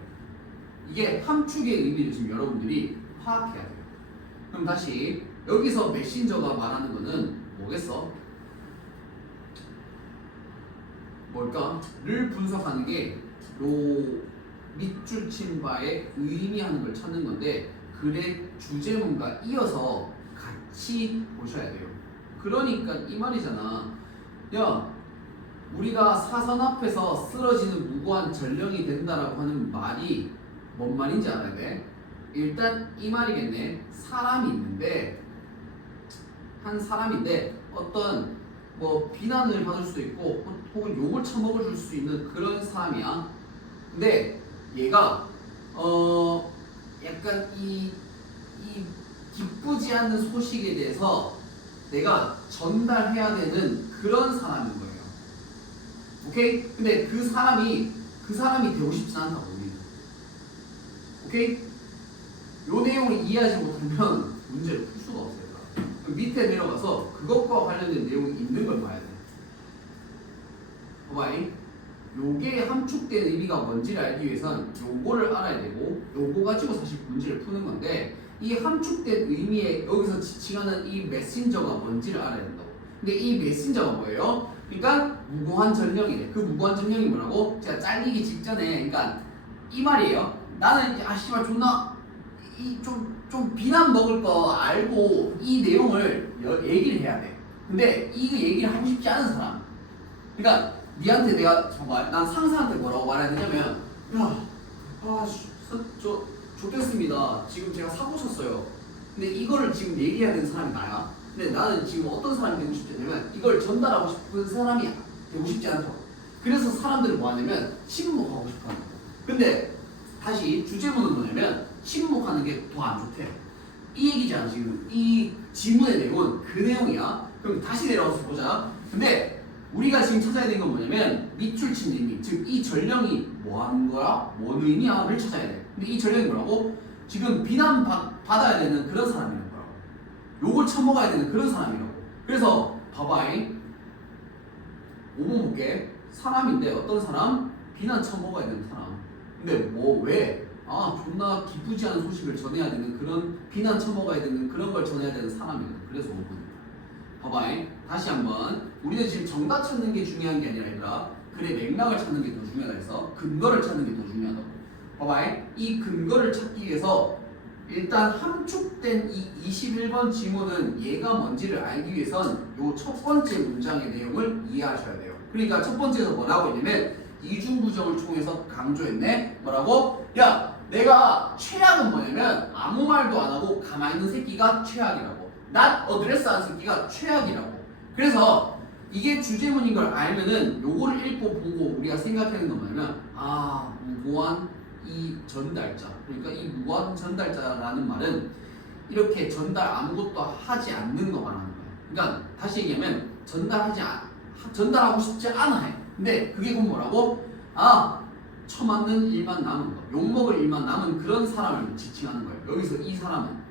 이게 함축의 의미를 지금 여러분들이 파악해야 돼요. 그럼 다시 여기서 메신저가 말하는 거는 뭐겠어? 뭘까? 를 분석하는 게 요 밑줄 친 바에 의미하는 걸 찾는 건데 글의 주제문과 이어서 같이 보셔야 돼요. 그러니까 이 말이잖아. 야, 우리가 사선 앞에서 쓰러지는 무고한 전령이 된다라고 하는 말이 뭔 말인지 알아야 돼. 일단 이 말이겠네. 사람이 있는데 한 사람인데 어떤 뭐 비난을 받을 수도 있고 혹은 욕을 처먹을 줄 수 있는 그런 사람이야. 근데 얘가 약간 이 기쁘지 않는 소식에 대해서 내가 전달해야 되는 그런 사람인 거예요. 오케이? 근데 그 사람이 되고 싶진 않다고. 오케이? 요 내용을 이해하지 못하면 문제를 풀 수가 없어요. 밑에 내려가서 그것과 관련된 내용이 있는 걸 봐야 돼. 봐봐잉. 요게 함축된 의미가 뭔지를 알기 위해선 요거를 알아야 되고 요거 가지고 사실 문제를 푸는 건데 이 함축된 의미에 여기서 지칭하는 이 메신저가 뭔지를 알아야 된다고. 근데 이 메신저가 뭐예요? 그러니까 무고한 전령이래. 그 무고한 전령이 뭐라고? 제가 잘리기 직전에 그러니까 이 말이에요. 나는 씨발 존나 좀 비난 먹을 거 알고 이 내용을 얘기를 해야 돼. 근데 이거 얘기를 하고 싶지 않은 사람. 그러니까 니한테 내가 정말 난 상사한테 뭐라고 말해야 되냐면 저 좋겠습니다. 지금 제가 사고 쳤어요. 근데 이거를 지금 얘기해야 되는 사람이 나야. 근데 나는 지금 어떤 사람이 되고 싶지 않냐면 이걸 전달하고 싶은 사람이 되고 싶지 않다고. 그래서 사람들은 뭐 하냐면 침묵하고 싶어 하는 거야. 근데 다시 주제문은 뭐냐면 침묵하는 게 더 안 좋대. 이 얘기잖아 지금. 이 지문의 내용은 그 내용이야. 그럼 다시 내려가서 보자. 근데 우리가 지금 찾아야 되는 건 뭐냐면 밑줄 친 의미, 즉 이 전령이 뭐 하는 거야? 뭔 의미야?를 찾아야 돼. 근데 이 전령이 뭐라고? 지금 비난 받아야 되는 그런 사람이라는 거라고. 욕을 처먹어야 되는 그런 사람이라고. 그래서 봐봐잉. 5번 볼게. 사람인데 어떤 사람? 비난 처먹어야 되는 사람. 근데 뭐 왜? 아 존나 기쁘지 않은 소식을 전해야 되는 그런 비난 처먹어야 되는 그런 걸 전해야 되는 사람이거든. 그래서 5번이야. 봐봐. 다시 한번. 우리는 지금 정답 찾는 게 중요한 게 아니라 얘들아. 글의 맥락을 찾는 게 더 중요하다 해서 근거를 찾는 게 더 중요하다고. 봐봐. 이 근거를 찾기 위해서 일단 함축된 이 21번 지문은 얘가 뭔지를 알기 위해선 요 첫 번째 문장의 내용을 이해하셔야 돼요. 그러니까 첫 번째에서 뭐라고 했냐면 이중부정을 통해서 강조했네. 뭐라고? 야 내가 최악은 뭐냐면 아무 말도 안 하고 가만히 있는 새끼가 최악이라고. not address한 새끼가 최악이라고. 그래서 이게 주제문인 걸 알면은 요거를 읽고 보고 우리가 생각하는 건 뭐냐면 아 무고한 이 전달자, 그러니까 이 무한 전달자라는 말은 이렇게 아무것도 하지 않는 거 말하는 거야. 그러니까 다시 얘기하면 전달하고 싶지 않아 해. 근데 그게 곧 뭐라고? 아 처맞는 일만 남은 거, 욕먹을 일만 남은 그런 사람을 지칭하는 거예요. 여기서 이 사람은.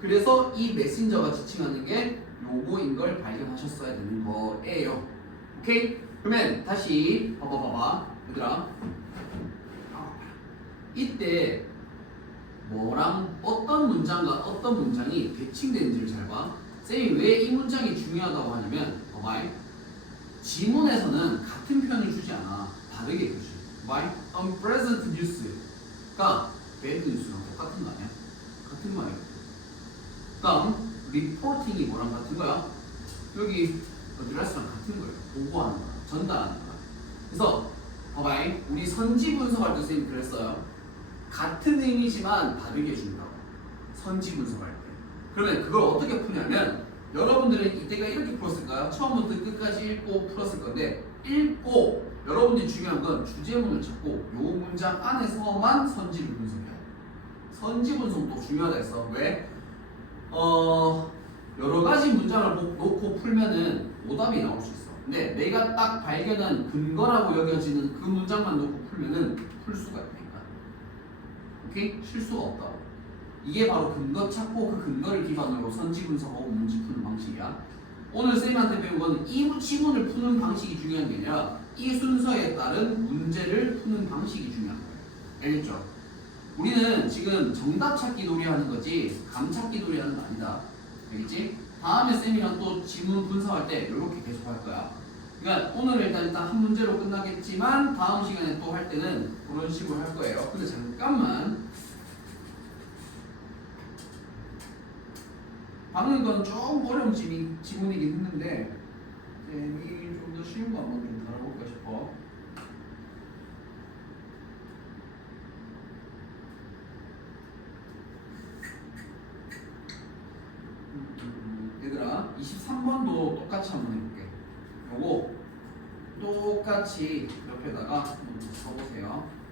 그래서 이 메신저가 지칭하는 게 요거인 걸 발견하셨어야 되는 거예요. 오케이? 그러면 다시 봐봐 얘들아. 이때 뭐랑 어떤 문장과 어떤 문장이 대칭되는지를 잘 봐. 쌤이 왜 이 문장이 중요하다고 하냐면 봐봐. 지문에서는 같은 표현을 주지 않아. 다르게 주지. 봐봐. unpleasant news가 bad news랑 똑같은 거 아니야? 같은 말이야. 다음 reporting이 뭐랑 같은 거야? 여기 address랑 같은 거예요. 보고하는 거야. 전달하는 거야. 그래서 봐봐. 우리 선지 분석할 때 쌤이 그랬어요. 같은 의미지만 다르게 준다고. 선지 분석할 때. 그러면 그걸 어떻게 푸냐면 여러분들은 이때가 이렇게 풀었을까요? 처음부터 끝까지 읽고 풀었을 건데 읽고 여러분들이 중요한 건 주제문을 찾고 요 문장 안에서만 선지를 분석해야 돼. 선지 분석도 중요하다 했어. 왜? 여러 가지 문장을 놓고 풀면은 오답이 나올 수 있어. 근데 내가 딱 발견한 근거라고 여겨지는 그 문장만 놓고 풀면은 풀 수가 있다니까. 오케이? 실수가 없다고. 이게 바로 근거 찾고 그 근거를 기반으로 선지 분석하고 문제 푸는 방식이야. 오늘 쌤한테 배운 거는 이 지문을 푸는 방식이 중요한 게 아니라 이 순서에 따른 문제를 푸는 방식이 중요한 거예요. 알겠죠? 우리는 지금 정답 찾기 놀이하는 거지 감 찾기 놀이하는 거 아니다. 알겠지? 다음에 쌤이랑 또 지문 분석할 때 이렇게 계속 할 거야. 그러니까 오늘 일단 한 문제로 끝나겠지만 다음 시간에 또 할 때는 그런 식으로 할 거예요. 근데 잠깐만. 방금 건 조금 어려운 지문이긴 했는데 쌤이 좀 더 쉬운 거 한번 좀 다뤄볼까 싶어. 얘들아 23번도 똑같이 한번 해볼게. 요거 똑같이 옆에다가 한번 써보세요.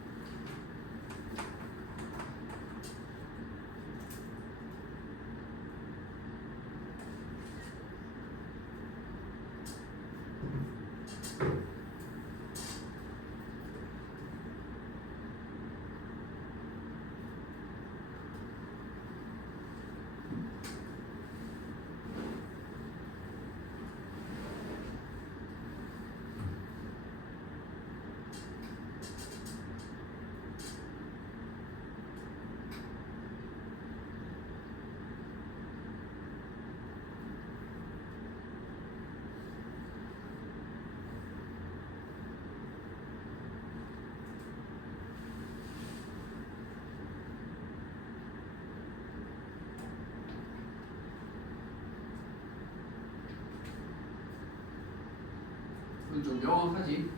좀 명확하지?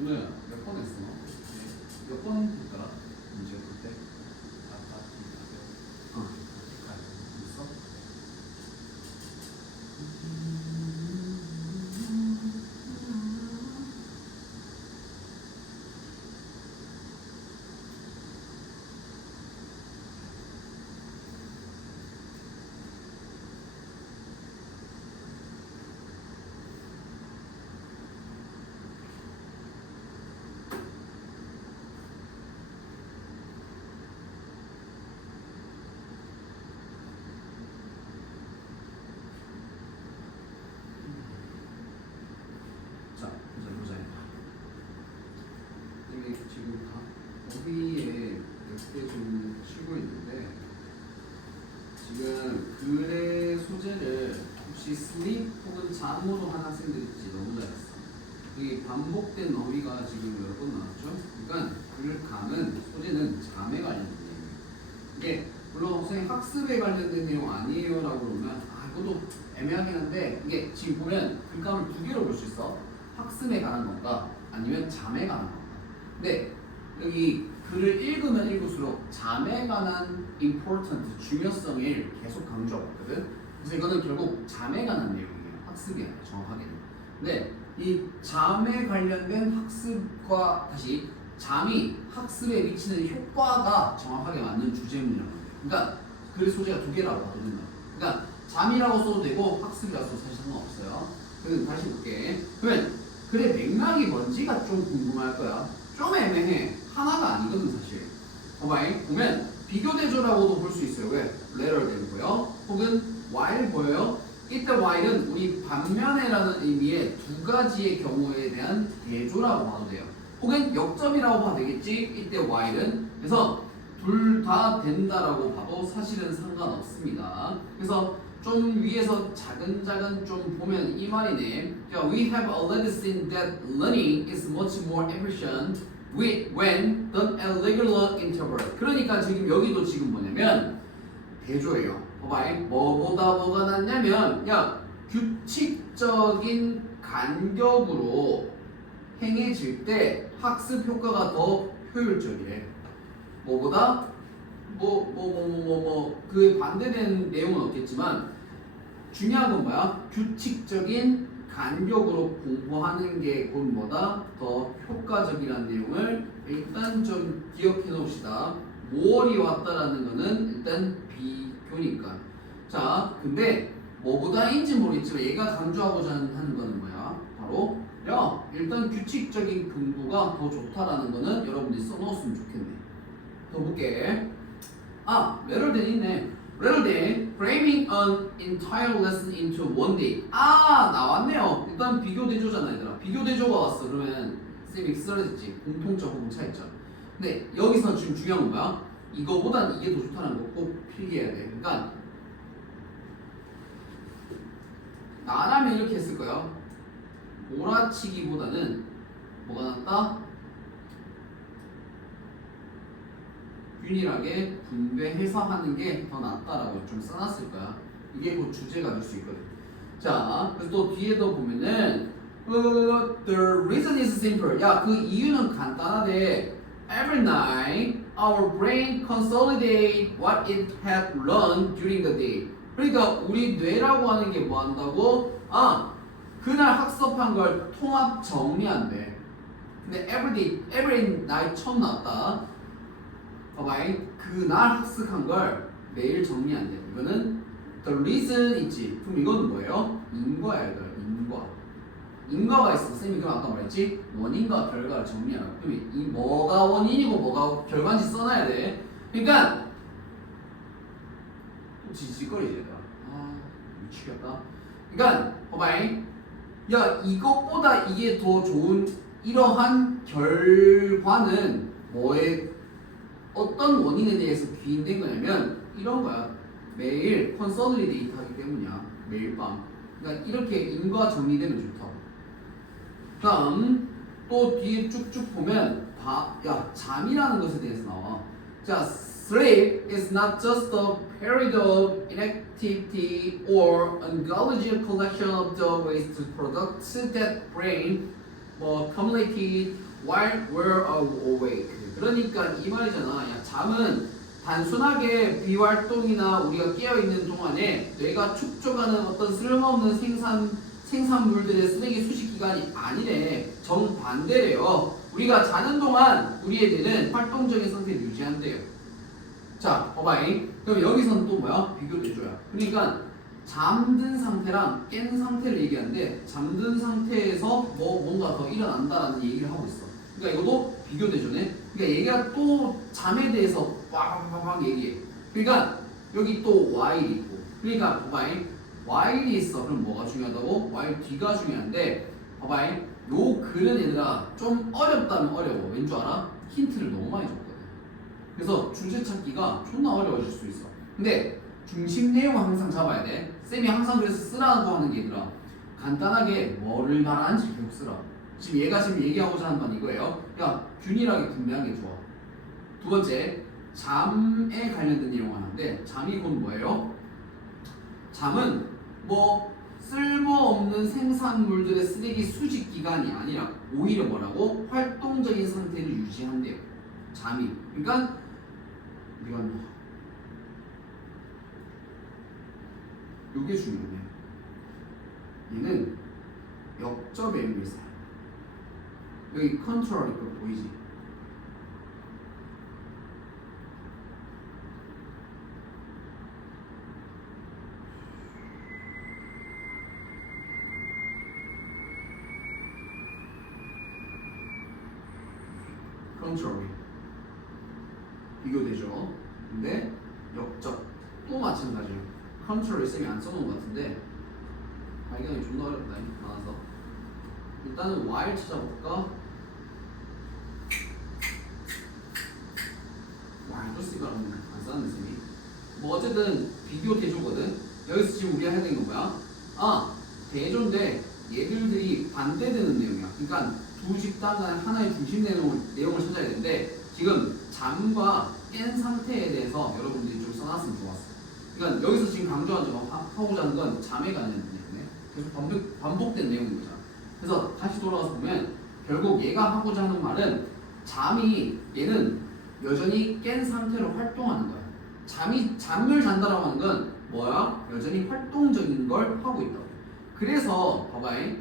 오늘 몇 번 했어? 몇 번 했더라? 문제 볼 때? 있어? 자, 보자. 이게 지금 다 거기에 몇 개 좀 치고 있는데 지금 글의 소재를 혹시 sleep 혹은 잠으로 한 학생들 있지 너무 잘했어. 이게 반복된 어휘가 지금 여러 번 나왔죠. 그러니까 글 감은 소재는 잠에 관련된 내용이에요. 이게 물론 선생님 학습에 관련된 내용 아니에요라고 그러면 이것도 애매하긴 한데 이게 지금 보면 글감을 두 개로 볼 수 있어. 학습에 관한 건가 아니면 잠에 관한 건가. 근데 여기 글을 읽으면 읽을수록 잠에 관한 important 중요성을 계속 강조하고 있거든. 그래서 이거는 결국 잠에 관한 내용이에요. 학습이 아니라 정확하게는. 근데 이 잠에 관련된 학습과 다시 잠이 학습에 미치는 효과가 정확하게 맞는 주제문이라는 거예요. 그러니까 글의 소재가 두 개라고 봐도 된다. 그러니까 잠이라고 써도 되고 학습이라고 써도 사실 상관없어요. 그럼 다시 볼게. 그러면 글의 맥락이 뭔지가 좀 궁금할 거야. 좀 애매해. 하나가 아니거든 사실. 봐봐. 보면 비교대조라고도 볼 수 있어요. 왜? later 되고요. 혹은 while 보여요. 이때 while은 우리 반면에라는 의미의 두 가지의 경우에 대한 대조라고 봐도 돼요. 혹은 역점이라고 봐도 되겠지. 이때 while은. 그래서 둘 다 된다라고 봐도 사실은 상관없습니다. 그래서 좀 위에서 차근차근 좀 보면 이 말이네. We have already seen that learning is much more efficient when done at regular interval. 그러니까 지금 여기도 지금 뭐냐면 대조예요. 봐봐. 뭐보다 뭐가 낫냐면 규칙적인 간격으로 행해질 때 학습 효과가 더 효율적이래. 뭐보다 그 반대되는 내용은 없겠지만 중요한 건 뭐야? 규칙적인 간격으로 공부하는 게 곧 뭐다? 더 효과적이라는 내용을 일단 좀 기억해 놓읍시다. 5월이 왔다라는 거는 일단 비교니까. 자, 근데 뭐보다인지 모르겠지만 얘가 강조하고자 하는 거는 뭐야? 바로 일단 규칙적인 공부가 더 좋다라는 거는 여러분들이 써놓았으면 좋겠네. 더 볼게. rather than 있네. rather than cramming an entire lesson into one day. 나왔네요. 일단 비교대조잖아 얘들아. 비교대조가 왔어. 그러면 쌤이 쓰러졌지. 공통점 혹은 차이점. 근데 여기서 지금 중요한 건 뭐야? 이거보단 이게 더 좋다는 거 꼭 필기해야 돼. 그러니까 나라면 이렇게 했을 거야. 몰아치기보다는 뭐가 낫다? 균일하게 분배해서 하는 게 더 낫다라고 좀 써놨을 거야. 이게 곧 주제가 될 수 있거든. 자, 그래서 또 뒤에도 보면은 the reason is simple. 그 이유는 간단하대. Every night, our brain consolidate what it had learned during the day. 그러니까 우리 뇌라고 하는 게 뭐 한다고? 그날 학습한 걸 통합 정리한대. 근데 every night 처음 나왔다. 봐봐. 그날 학습한 걸 매일 정리한대. 이거는 the reason 있지. 그럼 이건 뭐예요? 인과야, 얘들아. 인과가 있어. 쌤이 그럼 아까 말했지? 원인과 결과를 정리하라. 그럼 이 뭐가 원인이고 뭐가 결과인지 써놔야 돼. 그러니까 또 지지거리지 얘들아. 미치겠다. 그러니까 봐봐. 이것보다 이게 더 좋은 이러한 결과는 어떤 원인에 대해서 귀인된 거냐면 이런 거야. 매일 컨solidate 하기 때문이야. 매일 밤. 그러니까 이렇게 인과 정리되면 좋다고. 다음 또 뒤에 쭉쭉 보면 잠이라는 것에 대해서 나와. 자, sleep is not just a period of inactivity or ungulated collection of the waste products that brain accumulated While we're awake. 그러니까 이 말이잖아. 야, 잠은 단순하게 비활동이나 우리가 깨어있는 동안에 뇌가 축적하는 어떤 쓸모없는 생산물들의 쓰레기 수식 기간이 아니래. 정반대래요. 우리가 자는 동안 우리의 뇌는 활동적인 상태를 유지한대요. 자, 봐봐잉. 그럼 여기서는 또 뭐야? 비교대조야. 그러니까 잠든 상태랑 깬 상태를 얘기하는데 잠든 상태에서 뭔가 더 일어난다라는 얘기를 하고 있어. 그러니까 이것도 비교대조네. 그러니까 얘가 또 잠에 대해서 막 얘기해. 그러니까 여기 또 while이 있고. 그러니까 봐봐잉. while이 있어. 그럼 뭐가 중요하다고? while 뒤가 중요한데 봐봐잉. 요 글은 얘들아 좀 어렵다면 어려워. 왠 줄 알아? 힌트를 너무 많이 줬거든. 그래서 주제 찾기가 존나 어려워질 수 있어. 근데 중심 내용은 항상 잡아야 돼. 쌤이 항상 그래서 쓰라고 하는 게 얘들아 간단하게 뭐를 말하는지 계속 쓰라. 지금 얘가 지금 얘기하고자 하는 건 이거예요. 야, 균일하게 분배하는 게 좋아. 두 번째, 잠에 관련된 내용 하나인데 잠이 곧 뭐예요? 잠은 뭐 쓸모없는 생산물들의 쓰레기 수집 기간이 아니라 오히려 뭐라고? 활동적인 상태를 유지한대요. 잠이. 그러니까 이건 요게 중요해. 얘는 역접의 의미사. 여기 컨트롤 이거 보이지? 컨트롤이 비교되죠. 근데 역접 또 마찬가지예요. 컨트롤을 쌤이 안 써놓은 것 같은데 발견이 존나 어렵다. 많아서 일단은 while 찾아볼까? while도 쓰니까 안 써놨네 쌤이. 뭐 어쨌든 비교 대조거든. 여기서 지금 우리가 해야 되는 건 뭐야? 아, 대조인데 얘들이 반대되는 내용이야. 그러니까 두 집단 간 하나의 중심 내용을 찾아야 되는데 지금 잠과 깬 상태에 대해서 여러분들이 좀 써놨으면 좋았어. 그러니까 여기서 지금 하고자 하는 건 잠에 관련 내용이네. 계속 반복된 내용인 거잖아. 그래서 다시 돌아가서 보면 결국 얘가 하고자 하는 말은 잠이 얘는 여전히 깬 상태로 활동하는 거야. 잠을 잔다라고 하는 건 뭐야? 여전히 활동적인 걸 하고 있다고. 그래서 봐봐요.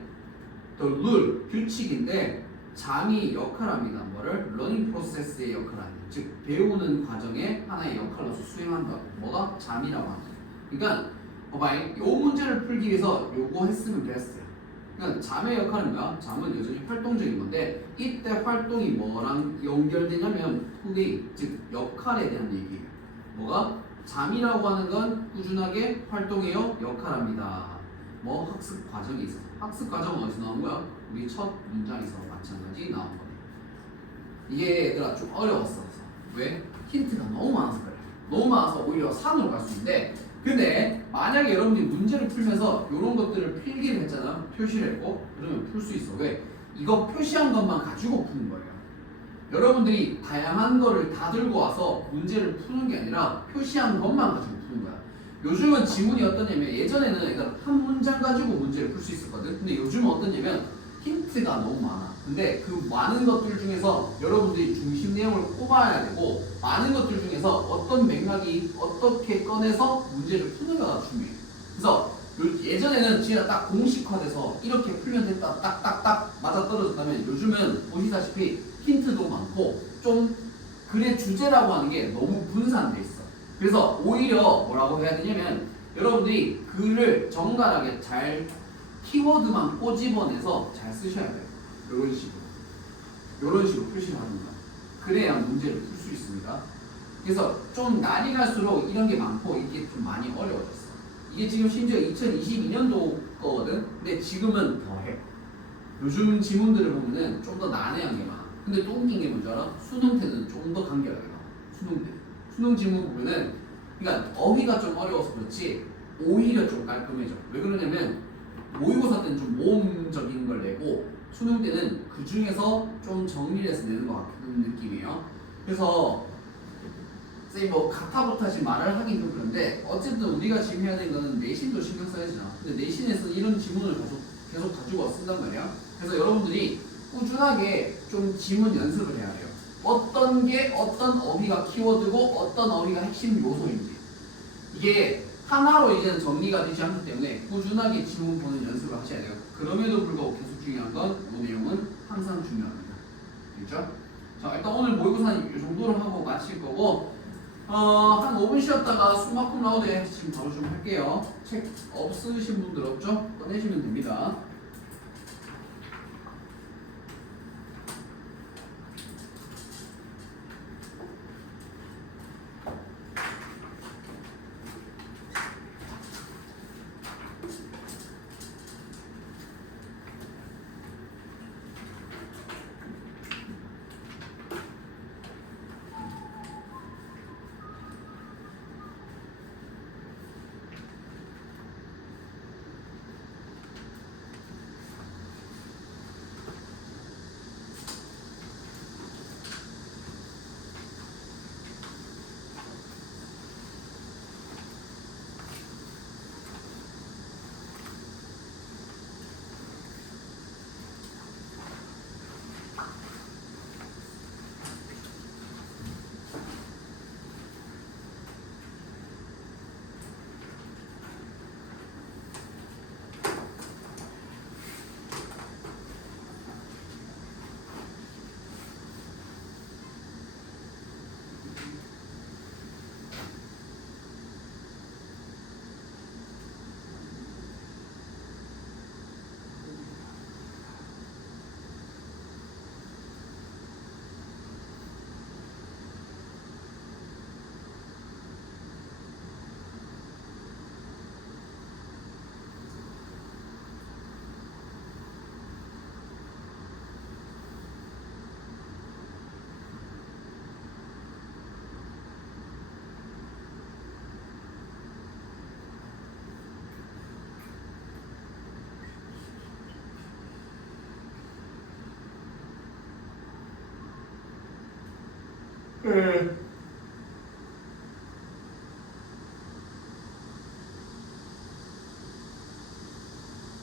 The rule, 규칙인데 잠이 역할합니다. 뭐를? 러닝 프로세스의 역할을 합니다. 즉 배우는 과정의 하나의 역할로서 수행한다고. 뭐가? 잠이라고 합니다. 그러니까 봐봐요. 이 문제를 풀기 위해서 요거 했으면 베스트야. 그러니까 잠의 역할은 뭐야? 잠은 여전히 활동적인 건데 이때 활동이 뭐랑 연결되냐면 플레이, 즉 역할에 대한 얘기예요. 뭐가? 잠이라고 하는 건 꾸준하게 활동해요. 역할합니다. 뭐 학습 과정이 있어. 학습 과정은 어디서 나온 거야? 우리 첫 문장에서 마찬가지 나온 거네. 이게 얘들아 좀 어려웠어. 왜? 힌트가 너무 많아서 그래. 너무 많아서 오히려 산으로 갈 수 있는데 근데 만약에 여러분들이 문제를 풀면서 이런 것들을 필기를 했잖아. 표시를 했고 그러면 풀 수 있어. 왜? 이거 표시한 것만 가지고 푸는 거예요. 여러분들이 다양한 거를 다 들고 와서 문제를 푸는 게 아니라 표시한 것만 가지고 푸는 거야. 요즘은 지문이 어떠냐면 예전에는 한 문장 가지고 문제를 풀 수 있었거든. 근데 요즘은 어떠냐면 힌트가 너무 많아. 근데 그 많은 것들 중에서 여러분들이 중심 내용을 꼽아야 되고 많은 것들 중에서 어떤 맥락이 어떻게 꺼내서 문제를 푸는가가 중요해. 그래서 예전에는 진짜 딱 공식화돼서 이렇게 풀면 됐다 딱딱딱 맞아떨어졌다면 요즘은 보시다시피 힌트도 많고 좀 글의 주제라고 하는 게 너무 분산돼 있어. 그래서 오히려 뭐라고 해야 되냐면 여러분들이 글을 정갈하게 잘 키워드만 꼬집어내서 잘 쓰셔야 돼요. 이런 식으로 표시를 합니다. 그래야 문제를 풀 수 있습니다. 그래서 좀 날이 갈수록 이런 게 많고 이게 좀 많이 어려워졌어. 이게 지금 심지어 2022년도 거거든. 근데 지금은 더해. 요즘 지문들을 보면은 좀 더 난해한 게 많아. 근데 또 웃긴 게 뭔지 알아? 수능 때는 좀 더 간결하게 나와. 수능 지문 보면은 그러니까 어휘가 좀 어려워서 그렇지 오히려 좀 깔끔해져. 왜 그러냐면 모의고사 때는 좀 모험적인 걸 내고 수능 때는 그 중에서 좀 정리를 해서 내는 것 같은 느낌이에요. 그래서 쌤이 뭐 가타부타지 말을 하긴 좀 그런데 어쨌든 우리가 지금 해야 되는 거는 내신도 신경 써야잖아. 근데 내신에서 이런 지문을 계속 가지고 쓴단 말이야. 그래서 여러분들이 꾸준하게 좀 지문 연습을 해야 돼요. 어떤 게 어떤 어휘가 키워드고 어떤 어휘가 핵심 요소인지. 이게 하나로 이제는 정리가 되지 않기 때문에 꾸준하게 지문 보는 연습을 하셔야 돼요. 그럼에도 불구하고 계속 중요한 건 이 내용은 항상 중요합니다. 됐죠? 자, 일단 오늘 모의고사는 이 정도로 하고 마칠 거고 한 5분 쉬었다가 수학품 나오네 지금 바로 좀 할게요. 책 없으신 분들 없죠? 꺼내시면 됩니다.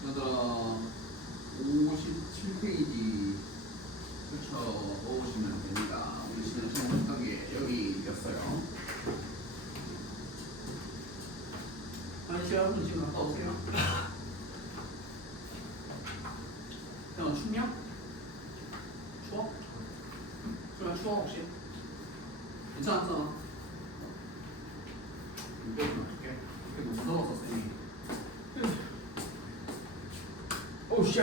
얘들아 57페이지 펼쳐보시면 됩니다. 우리 시간 정확하게 여기였어요. 한시 여러분 지금 갔다 오세요. 형 춥냐? 추워? 그러면 추워 혹시? 괜찮았잖아. 이거 좀 어떡해? 이게 너무 무서워서 쌤이. 오 씨.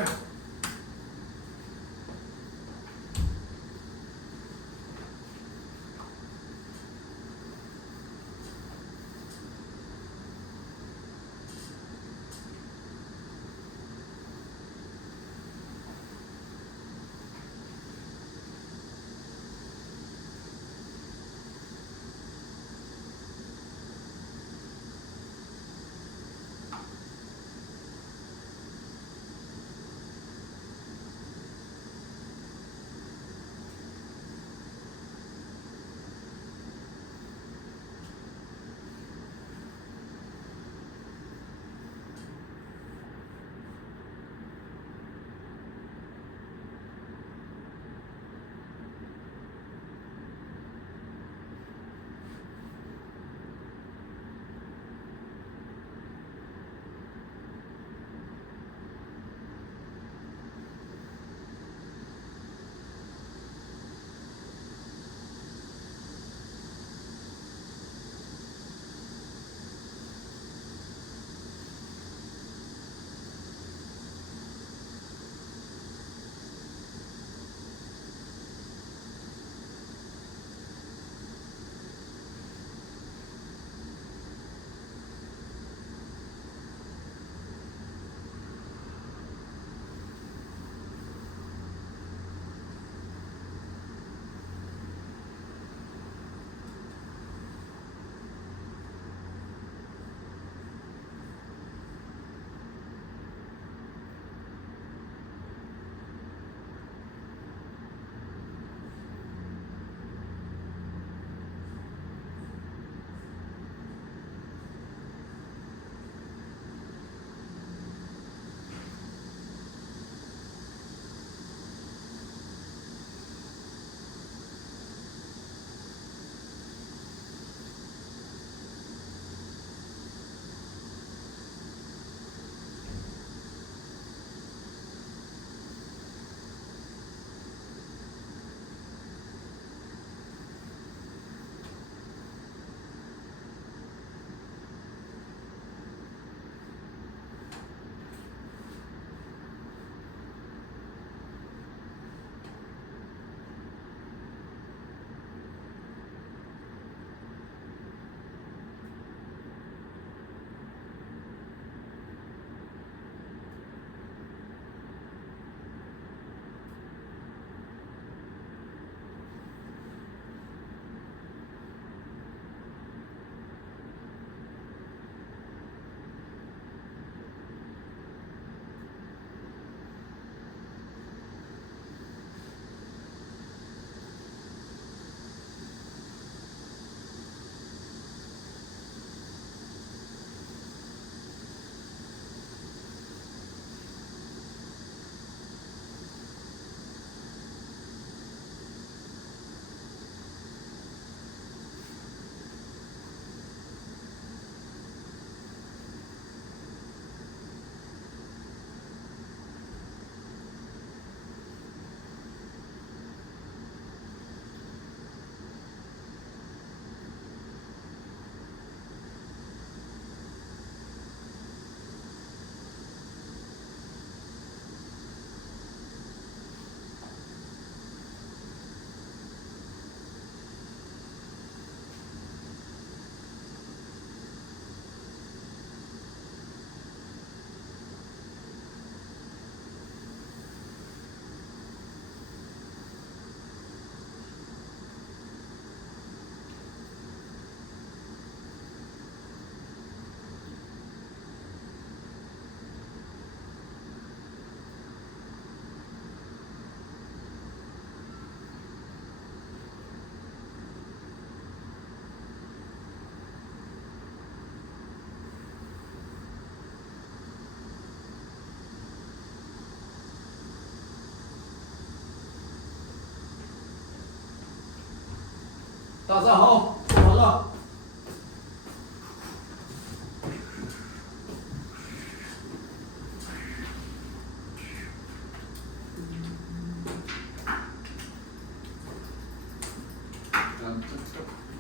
大家好，好了。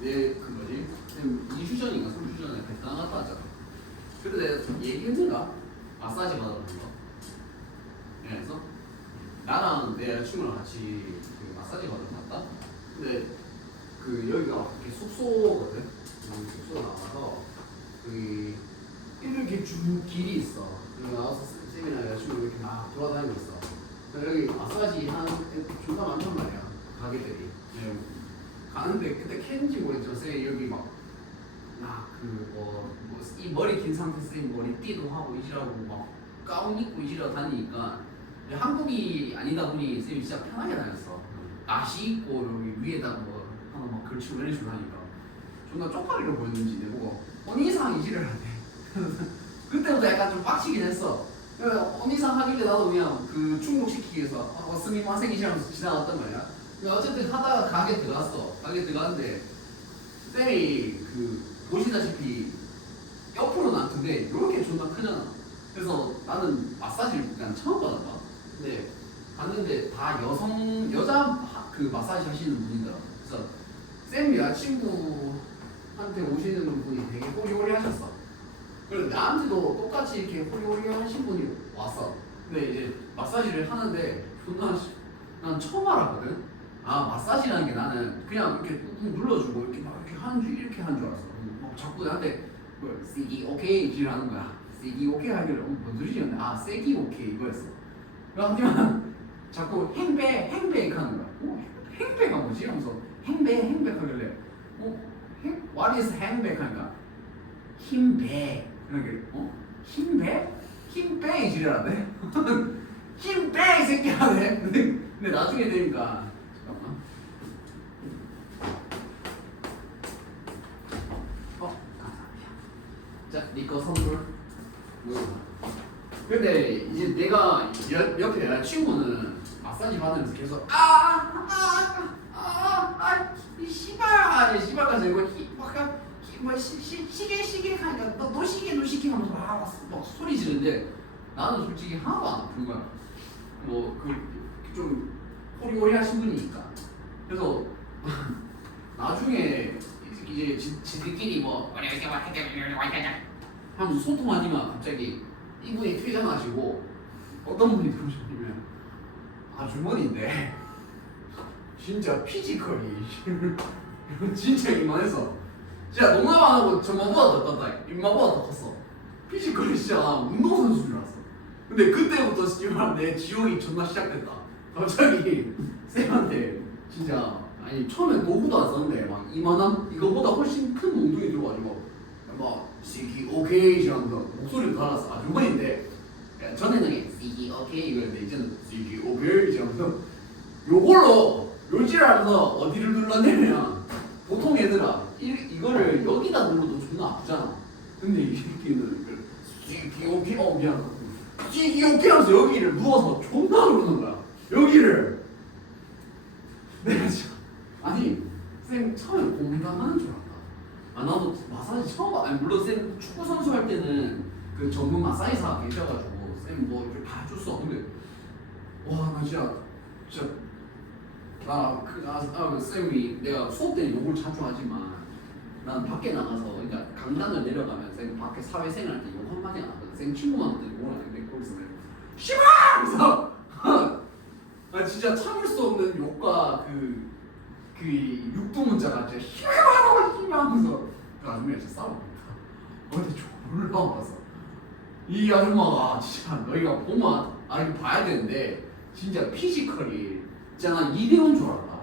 그 뭐지? 2주 전인가 3주 전에 베트남 갔다 왔잖아. 근데 내가 얘기했는가? 마사지 받으러 간 거. 그래서 나랑 내 여자친구랑 같이 그 마사지 받으러 갔다. 근데 그 여기가 이렇게 숙소거든. 숙소 나와서 여기 이렇게 쭉 길이 있어. 여기 나와서 쌤이랑 여자친구 이렇게 막 돌아다니고 있어. 여기 마사지 하는 존나 많단 말이야. 가게들이. 가는데 그때 캔지 모르겠지만 쌤이 여기 이 머리 긴 상태에서 쌤 머리띠도 하고 이지라고 막 가운 입고 이지라고 다니니까 한국이 아니다 보니 쌤이 진짜 편하게 다녔어. 나시 입고 여기 위에다가 뭐 하나 막 걸치고 이런 식으로 하니까 존나 쪽팔리로 보였는지 내보고 언니 이상 이지를 하대. 그때부터 약간 좀 빡치긴 했어. 언니 이상 하길래 나도 그냥 그 충족시키기 위해서 스미마셍 이지라면서 지나갔단 말이야. 어쨌든 하다가 가게 들어갔어. 가게 들어갔는데 쌤이 그 보시다시피 옆으로는 안 큰데 이렇게 존나 크잖아. 그래서 나는 마사지를 그냥 처음 받아봐. 근데 갔는데 다 여자 그 마사지 하시는 분이더라. 그래서 쌤 여자친구한테 오시는 분이 되게 호리호리 하셨어. 그래서 나한테도 똑같이 이렇게 호리호리 하신 분이 왔어. 근데 이제 마사지를 하는데 존나 난 처음 알았거든. 아 마사지라는 게 나는 그냥 이렇게 꾹꾹 눌러주고 이렇게 막 이렇게 하는 줄 이렇게 하는 줄 알았어. 막 자꾸 나한테 뭘 세기 오케이 이를 하는 거야. 세기 오케이 하길래 뭔 소리였네. 아 세기 오케이 이거였어. 하지만 자꾸 행백 하는 거야. 행백가 뭐지? 하면서 행백 하길래 what is 행백 하니까 힘배 이렇게 힘배 이지라네. 힘배 이 새끼라네. 근데 나중에 되니까 잠깐만. 감사합니다. 자, 니꺼 선물. 근데 이제 내가 옆에 여자친구는 마사지 받으면서 계속 이 씨발까지 이거 시계 하니까 너 시계 하면서 막 소리 지르는데 나는 솔직히 하나도 안 아픈 거야. 뭐 좀 호리호리 하신 분이니까. 그래서 나중에 이제 지들끼리 뭐 하면서 소통하니까 갑자기 이분이 퇴장하시고 어떤 분이 들어오셨냐면 아주머니인데 진짜 피지컬이 진짜 이만해서 진짜 농담 안 하고 저만보다 더 컸다. 입만보다 더 컸어. 피지컬이 진짜 운동선수 줄 알았어. 근데 그때부터 씨발 내 지옥이 존나 시작됐다. 갑자기 쌤한테 진짜 아니 처음엔 도구도 안 썼는데 막 이만한 이거보다 훨씬 큰 몽둥이 들어가지고 막 시기 오케이 이러면서 목소리도 달랐어. 아주머니인데 전에는 시기 오케이 이거였는데 이제는 시기 오케이 이러면서 요걸로 요지하면서 어디를 눌렀냐면 보통 얘들아 이거를 여기다 눌러도 존나 아프잖아. 근데 이 새끼는 이걸 시기 오케이 미안 시기 오케이 하면서 여기를 누워서 존나 누르는 거야. 여기를 내가 진짜 아니 쌤 처음에 공감하는 줄 알았다. 아 나도 마사지 처음 아니 물론 쌤 축구 선수 할 때는 그 전문 마사지사 계셔가지고 쌤 뭐 이렇게 다 해줬어. 근데 와 나 진짜 쌤이 내가 수업 때는 욕을 자주 하지만 난 밖에 나가서 그러니까 강단을 내려가면 쌤 밖에 사회생활 때 욕 한마디 안 하거든. 쌤 친구만한테 욕을 하는데 거기서 씨발! 그래서 아 진짜 참을 수 없는 욕과 그 육두문자가 진짜 희망 하면서 그 아줌마가 진짜 싸우고 있다. 근데 졸라 왔어. 이 아줌마가 진짜 너희가 보면 이렇게 봐야 되는데 진짜 피지컬이 진짜 난 이대호인 줄 알았다.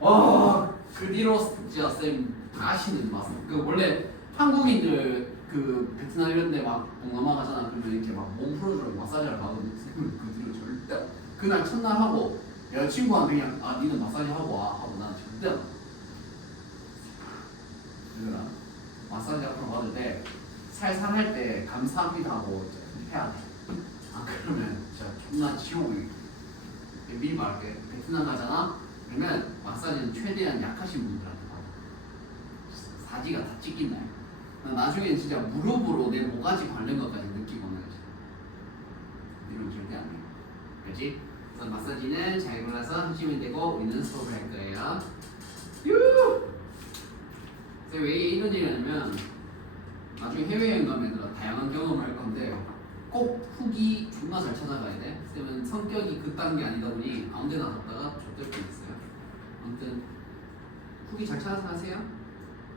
와 그 뒤로 진짜 쌤 다 하시는 맛. 그 원래 한국인들 그 베트남 이런 데 막 동남아 가잖아. 그러면 이렇게 막 몸 풀어주고 마사지를 받으면 쌤은 그 뒤로 절대 그날 첫날 하고 여자친구한테 그냥 니는 마사지 하고 와 하고 난 절대 안 얘들아 마사지 앞으로 받을 때 살살 할 때 감사합니다 하고 해야 돼. 그러면 진짜 존나 지옥이. 미리 말할게. 베트남 가잖아? 그러면 마사지는 최대한 약하신 분들한테 받아. 사지가 다 찢긴다. 나중에 진짜 무릎으로 내 모가지 바른 것까지 느끼고는 이런 절대 안 해요. 그렇지? 그래서 마사지는 잘 골라서 하시면 되고 우리는 수업을 할 거예요. 유! 그래서 왜 이런 얘기를 하냐면 나중에 해외여행 가면 얘들아 다양한 경험을 할 건데 꼭 후기 존나 잘 찾아가야 돼. 쌤은 성격이 그딴 게 아니다 보니 아무 데나 갔다가 좆될 뻔 했어요. 아무튼 후기 잘 찾아서 가세요.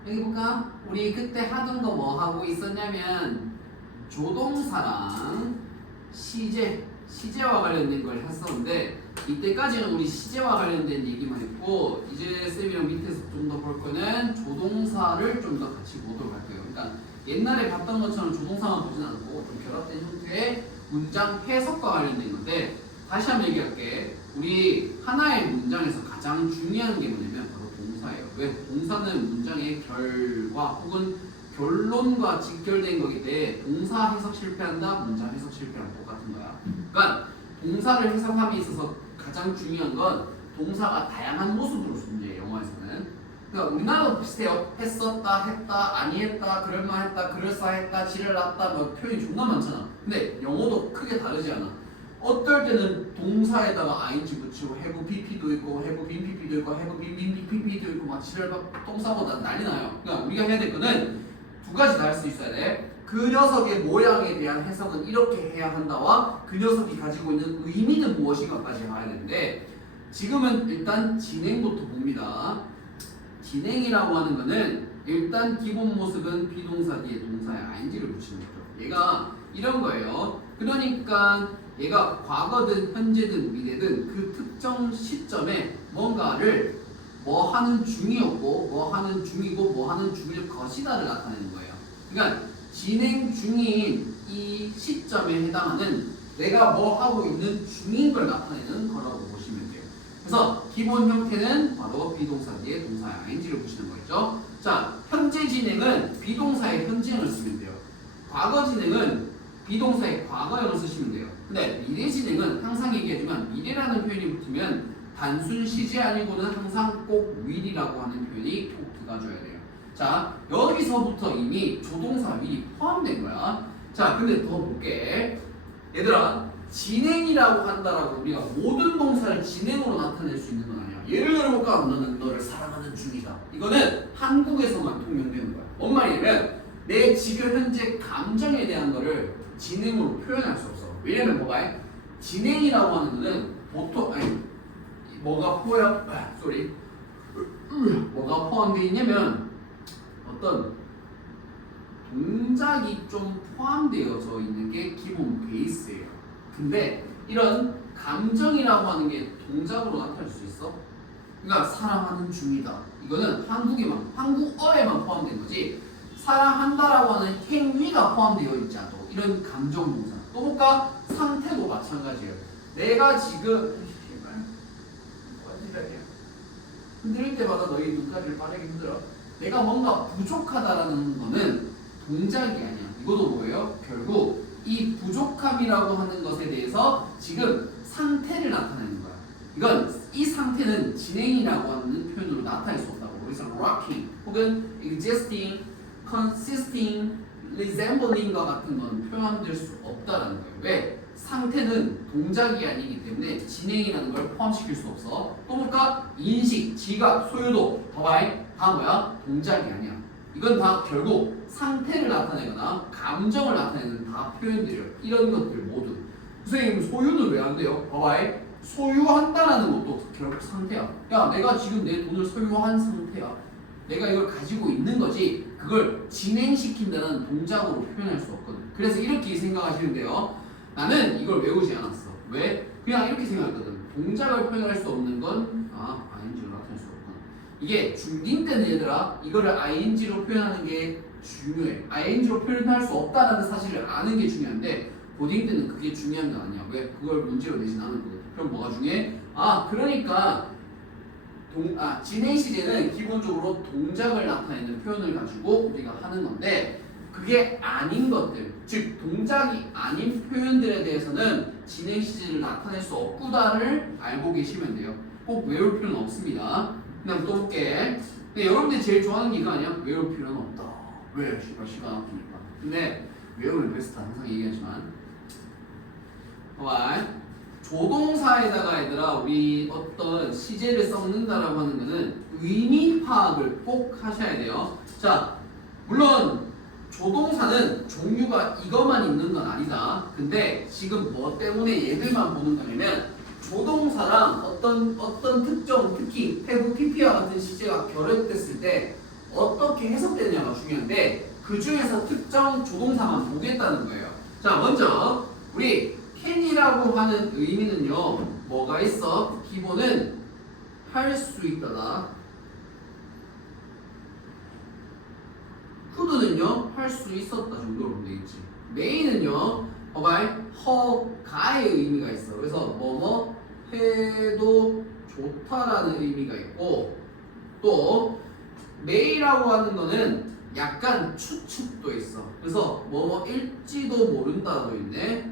여기 볼까? 우리 그때 하던 거 뭐 하고 있었냐면 조동사랑 시제와 관련된 걸 했었는데 이때까지는 우리 시제와 관련된 얘기만 했고 이제 쌤이랑 밑에서 좀 더 볼 거는 조동사를 좀 더 같이 보도록 할 거예요. 그러니까 옛날에 봤던 것처럼 조동사만 보진 않고 좀 결합된 형태의 문장 해석과 관련된 건데 다시 한번 얘기할게. 우리 하나의 문장에서 가장 중요한 게 뭐냐면 바로 동사예요. 왜? 동사는 문장의 결과 혹은 결론과 직결된 거기 때문에 동사 해석 실패한다, 문장 해석 실패랑 똑같은 거야. 그러니까 동사를 해석함에 있어서 가장 중요한 건 동사가 다양한 모습으로 존재해요. 영어에서는. 그러니까 우리나라도 비슷해요. 했었다, 했다, 아니했다, 그럴만했다, 그럴싸했다, 지를 났다 뭐 표현이 존나 많잖아. 근데 영어도 크게 다르지 않아. 어떨 때는 동사에다가 ing 붙이고 have pp도 있고 have been pp도 있고 have been pp도 있고 막 지를 막 똥 싸고 난리 나요. 그러니까 우리가 해야 될 거는 두 가지 다 할 수 있어야 돼. 그 녀석의 모양에 대한 해석은 이렇게 해야 한다와 그 녀석이 가지고 있는 의미는 무엇인가까지 봐야 되는데 지금은 일단 진행부터 봅니다. 진행이라고 하는 거는 일단 기본 모습은 비동사 뒤에 동사에 ing를 붙이는 거죠. 얘가 이런 거예요. 그러니까 얘가 과거든 현재든 미래든 그 특정 시점에 뭔가를 뭐 하는 중이었고 뭐 하는 중이고 뭐 하는 중일 것이다를 나타내는 거예요. 그러니까 진행 중인 이 시점에 해당하는 내가 뭐 하고 있는 중인 걸 나타내는 거라고 보시면 돼요. 그래서 기본 형태는 바로 비동사 뒤에 동사에 ing를 붙이는 거겠죠. 자, 현재 진행은 비동사의 현재형을 쓰면 돼요. 과거 진행은 비동사의 과거형을 쓰시면 돼요. 근데 미래 진행은 항상 얘기하지만 미래라는 표현이 붙으면 단순 시제 아니고는 항상 꼭 will이라고 하는 표현이 꼭 들어가줘야 돼요. 자, 여기서부터 이미 조동사 will이 포함된 거야. 자, 근데 더 볼게. 얘들아, 진행이라고 한다라고 우리가 모든 동사를 진행으로 나타낼 수 있는 건 아니야. 예를 들어볼까? 너는 너를 사랑하는 중이다. 이거는 한국에서만 통용되는 거야. 뭔 말이냐면 내 지금 현재 감정에 대한 거를 진행으로 표현할 수 없어. 왜냐면 뭐가? 진행이라고 하는 거는 보통 뭐가 뭐가 포함되어 있냐면 어떤 동작이 좀 포함되어져 있는 게 기본 베이스예요. 근데 이런 감정이라고 하는 게 동작으로 나타날 수 있어? 그러니까 사랑하는 중이다. 이거는 한국어에만 포함된 거지. 사랑한다라고 하는 행위가 포함되어 있지 않고 이런 감정 동사. 또 볼까? 상태도 마찬가지예요. 내가 지금 흔들릴 때마다 너희 눈가리를 빠르게 흔들어. 내가 뭔가 부족하다라는 거는 동작이 아니야. 이것도 뭐예요? 결국 이 부족함이라고 하는 것에 대해서 지금 상태를 나타내는 거야. 이건 이 상태는 진행이라고 하는 표현으로 나타낼 수 없다고. 그래서 rocking 혹은 existing, consisting, resembling과 같은 건 표현될 수 없다라는 거예요. 왜? 상태는 동작이 아니기 때문에 진행이라는 걸 포함시킬 수 없어. 또 볼까? 인식, 지각, 소유도, 봐봐이 다 뭐야? 동작이 아니야. 이건 다 결국 상태를 나타내거나 감정을 나타내는 다 표현들이에요. 이런 것들 모두. 선생님 소유는 왜 안 돼요? 봐봐이 소유한다라는 것도 결국 상태야. 야, 내가 지금 내 돈을 소유한 상태야. 내가 이걸 가지고 있는 거지 그걸 진행시킨다는 동작으로 표현할 수 없거든. 그래서 이렇게 생각하시면 돼요. 나는 이걸 외우지 않았어. 왜? 그냥 이렇게 생각했거든. 동작을 표현할 수 없는 건 ing로 나타낼 수 없구나. 이게 중딩 때는 얘들아 이거를 ing로 표현하는 게 중요해. ing로 표현할 수 없다는 사실을 아는 게 중요한데 고딩 때는 그게 중요한 건 아니야. 왜? 그걸 문제로 내진 않은 거거든. 그럼 뭐가 중요해? 그러니까 진행 시제는 기본적으로 동작을 나타내는 표현을 가지고 우리가 하는 건데 그게 아닌 것들, 즉 동작이 아닌 표현들에 대해서는 진행 시제를 나타낼 수 없구나를 알고 계시면 돼요. 꼭 외울 필요는 없습니다. 그냥 또 볼게. 근데 여러분들이 제일 좋아하는 게 이거 아니야? 외울 필요는 없다. 왜? 시간 아프니까. 근데 외우면 베스트 항상 얘기하지만 봐봐. 조동사에다가 얘들아 우리 어떤 시제를 섞는다라고 하는 거는 의미 파악을 꼭 하셔야 돼요. 자, 물론 조동사는 종류가 이것만 있는 건 아니다. 근데 지금 뭐 때문에 얘들만 보는 거냐면 조동사랑 어떤 특정 특히 have pp와 같은 시제가 결합됐을 때 어떻게 해석되느냐가 중요한데 그 중에서 특정 조동사만 보겠다는 거예요. 자, 먼저 우리 can이라고 하는 의미는요 뭐가 있어? 기본은 할 수 있다다. could는요 할 수 있었다 정도로 보면 되겠지. may는요 봐봐 허가의 의미가 있어. 그래서 뭐뭐 해도 좋다라는 의미가 있고 또 may라고 하는 거는 약간 추측도 있어. 그래서 뭐뭐일지도 모른다도 있네.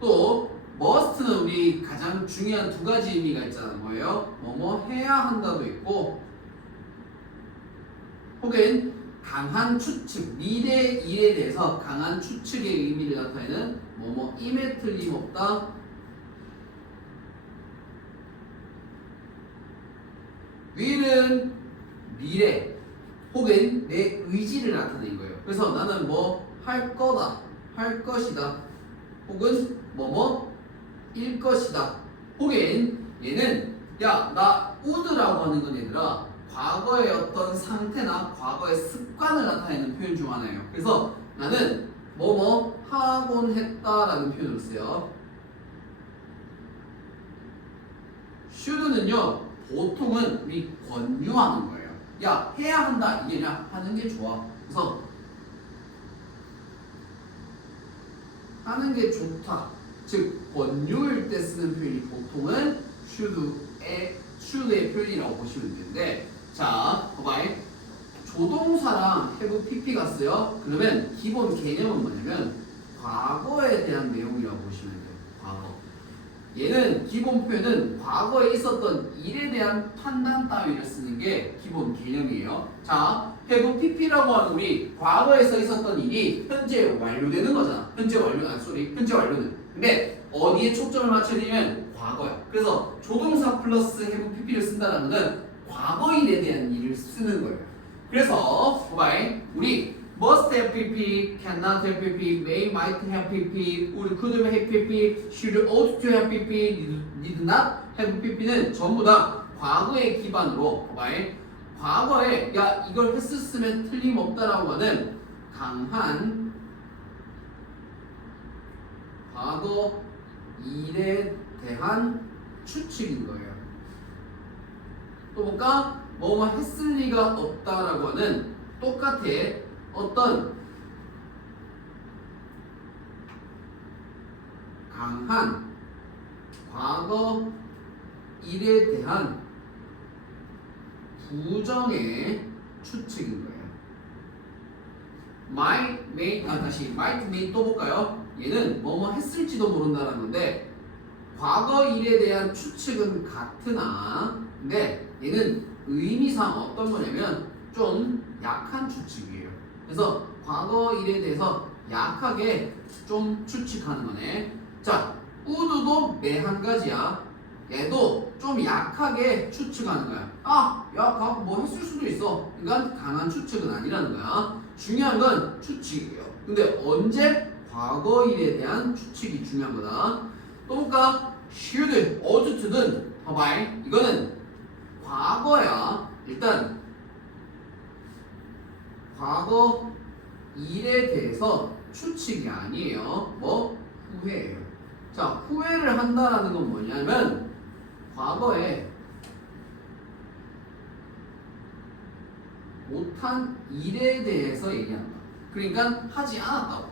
또 must는 우리 가장 중요한 두 가지 의미가 있잖아. 뭐예요? 뭐뭐 해야 한다도 있고 혹은 강한 추측, 미래 일에 대해서 강한 추측의 의미를 나타내는 뭐뭐임에 틀림없다. will은 미래 혹은 내 의지를 나타내는 거예요. 그래서 나는 뭐 할 거다, 할 것이다, 혹은 뭐뭐일 것이다. 혹은 얘는 야, 나 would라고 하는 건 얘들아 과거의 어떤 상태나 과거의 습관을 나타내는 표현 중 하나예요. 그래서 나는 뭐뭐 하곤 했다라는 표현을 써요. should는요 보통은 우리 권유하는 거예요. 야, 해야 한다 이게 아니라 하는 게 좋아. 그래서 하는 게 좋다. 즉 권유일 때 쓰는 표현이 보통은 should의 표현이라고 보시면 되는데 자, 봐봐. 조동사랑 have pp가 써요. 그러면 기본 개념은 뭐냐면 과거에 대한 내용이라고 보시면 돼요. 과거. 얘는 기본 표현은 과거에 있었던 일에 대한 판단 따위를 쓰는 게 기본 개념이에요. 자, have pp라고 하는 우리 과거에서 있었던 일이 현재 완료되는 거잖아. 현재 완료는. 근데 어디에 초점을 맞춰야 되냐면 과거야. 그래서 조동사 플러스 have pp를 쓴다는 건 과거 일에 대한 일을 쓰는 거예요. 그래서 봐봐. 우리 must have pp, cannot have pp, may, might have pp, would, could have pp, should, ought to have pp, need not have pp는 전부 다 과거의 기반으로 봐봐. 과거에 야 이걸 했었으면 틀림없다라고 하는 강한 과거 일에 대한 추측인 거예요. 또 뭔가 뭐뭐 했을 리가 없다라고 하는 똑같아 어떤 강한 과거 일에 대한 부정의 추측인 거예요. might, may 또 볼까요? 얘는 뭐뭐 했을지도 모른다는 건데 과거 일에 대한 추측은 같으나 근데 얘는 의미상 어떤 거냐면 좀 약한 추측이에요. 그래서 과거 일에 대해서 약하게 좀 추측하는 거네. 자, would도 매 한 가지야. 얘도 좀 약하게 추측하는 거야. 아, 야, 뭐 했을 수도 있어. 그러니까 강한 추측은 아니라는 거야. 중요한 건 추측이에요. 근데 언제 과거 일에 대한 추측이 중요한 거다. 또 볼까? should, ought to는 봐봐. 이거는 과거야. 일단 과거 일에 대해서 추측이 아니에요. 뭐 후회예요. 자, 후회를 한다라는 건 뭐냐면 과거에 못한 일에 대해서 얘기한다. 그러니까 하지 않았다고.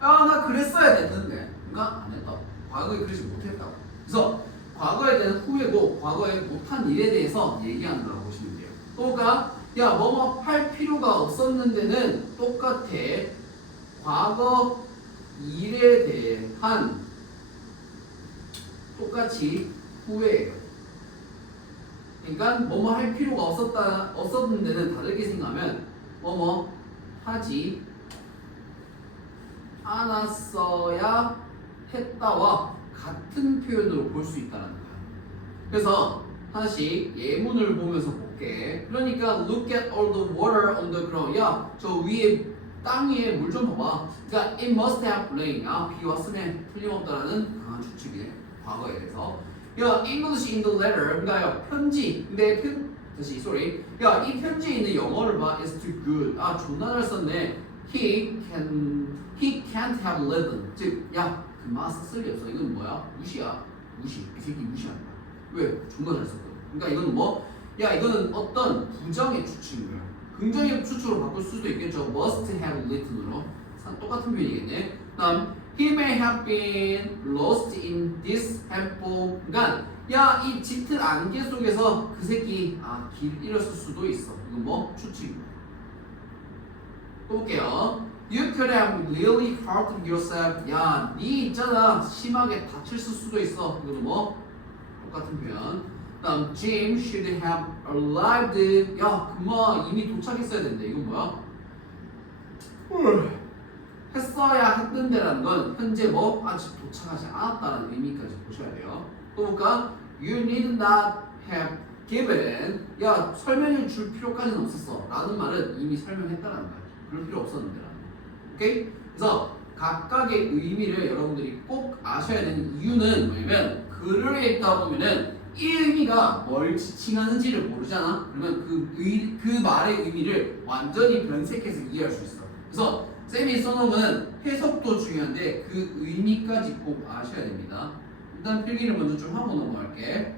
아, 나 그랬어야 됐는데. 그러니까 안 했다고. 과거에 그러지 못했다고. 그래서 과거에 대한 후회고 과거에 못한 일에 대해서 얘기한다고 보시면 돼요. 또 볼까? 야, 뭐뭐 할 필요가 없었는데는 똑같아. 과거 일에 대한 똑같이 후회예요. 그러니까 뭐뭐 할 필요가 없었던 데는 다르게 생각하면 뭐뭐 하지 않았어야 했다와 같은 표현으로 볼 수 있다는 거야. 그래서 하나씩 예문을 보면서 볼게. 그러니까 look at all the water on the ground. 야, 저 위에 땅 위에 물 좀 봐봐. 그러니까 it must have rained. 비 왔으면 틀림없다라는 강한 추측이네. 과거에 대해서. 야, English in the letter. 그러니까 야, 편지. 근데 sorry. 야, 이 편지에 있는 영어를 봐. It's too good. 존나 잘 썼네. He can't have lived. 즉, 야, 그 말 쓸 리 없어. 이건 뭐야? 무시야. 무시. 이 새끼 무시한다. 왜? 존나 잘 썼거든. 그러니까 이거는 뭐? 야, 이거는 어떤 부정의 추측인 거야. 긍정의 추측으로 바꿀 수도 있겠죠. Must have written으로. 똑같은 표현이겠네. 다음, he may have been lost in this handful. 그러니까 야, 이 짙은 안개 속에서 그 새끼 길 잃었을 수도 있어. 이건 뭐? 추측인 거야. 또 볼게요. You could have really hurt yourself. 야, 니 있잖아. 심하게 다쳤을 수도 있어. 이거는 뭐? 똑같은 표현. 다음, Jim should have arrived. 야, 그만 이미 도착했어야 된대. 이건 뭐야? 했어야 했는데라는 건 현재 뭐 아직 도착하지 않았다는 의미까지 보셔야 돼요. 또 볼까? You need not have given. 야, 설명을 줄 필요까지는 없었어. 라는 말은 이미 설명했다라는 거야. 그럴 필요 없었는데라는 거. 오케이? 그래서 각각의 의미를 여러분들이 꼭 아셔야 되는 이유는 뭐냐면 글을 읽다 보면은 이 의미가 뭘 지칭하는지를 모르잖아. 그러면 그 말의 의미를 완전히 변색해서 이해할 수 있어. 그래서 쌤이 써놓은 해석도 중요한데 그 의미까지 꼭 아셔야 됩니다. 일단 필기를 먼저 좀 하고 넘어갈게.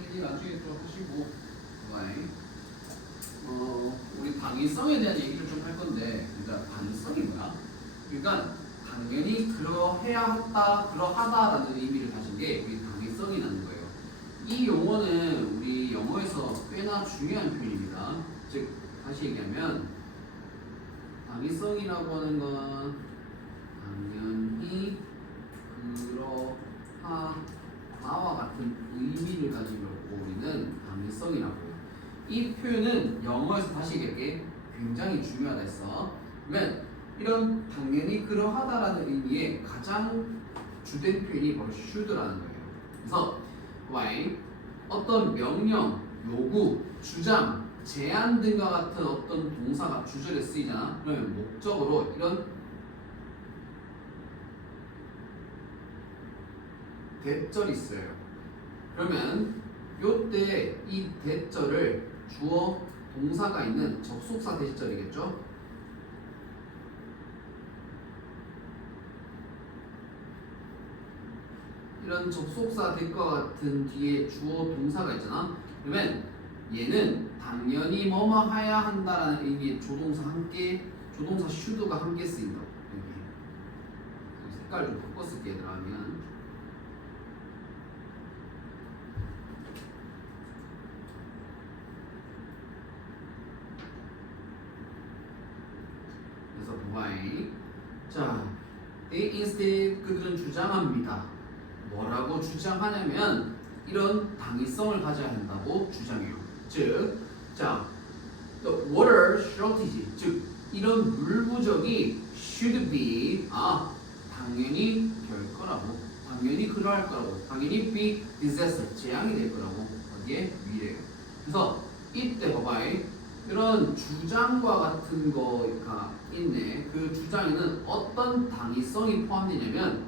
얘기 나중에 또 하시고. 우리 당위성에 대한 얘기를 좀 할 건데, 일단 당위성이 뭐야? 그러니까 당연히 그러하다라는 의미를 가진 게 우리 당위성이라는 거예요. 이 용어는 우리 영어에서 꽤나 중요한 표현입니다. 즉 다시 얘기하면 당위성이라고 하는 건 당연히 그러하다와 같은 의미를 가지고 우리는 당위성이라고 해요. 이 표현은 영어에서 다시 얘기할게 굉장히 중요하다 했어. 그러면 이런 당연히 그러하다라는 의미의 가장 주된 표현이 바로 should라는 거예요. 그래서 why 어떤 명령, 요구, 주장, 제안 등과 같은 어떤 동사가 주절에 쓰이잖아. 그러면 목적으로 이런 대절이 있어요. 그러면 요때 이 대절을 주어 동사가 있는 접속사 대절이겠죠? 이런 접속사 될 것 같은 뒤에 주어 동사가 있잖아. 그러면 얘는 당연히 뭐뭐 해야 한다라는 의미의 조동사 should가 함께 쓰인다고. 여기 색깔 좀 바꿔 쓸게 얘들아. 하면 그래서 why 자 they instead 그들은 주장합니다. 뭐라고 주장하냐면 이런 당위성을 가져야 한다고 주장해요. 즉, 자, the water shortage, 즉 이런 물 부족이 should be 당연히 될 거라고, 당연히 그러할 거라고, 당연히 be disaster, 재앙이 될 거라고 거기에 미래요. 그래서 이때 봐봐요. 이런 주장과 같은 거가 있네. 그 주장에는 어떤 당위성이 포함되냐면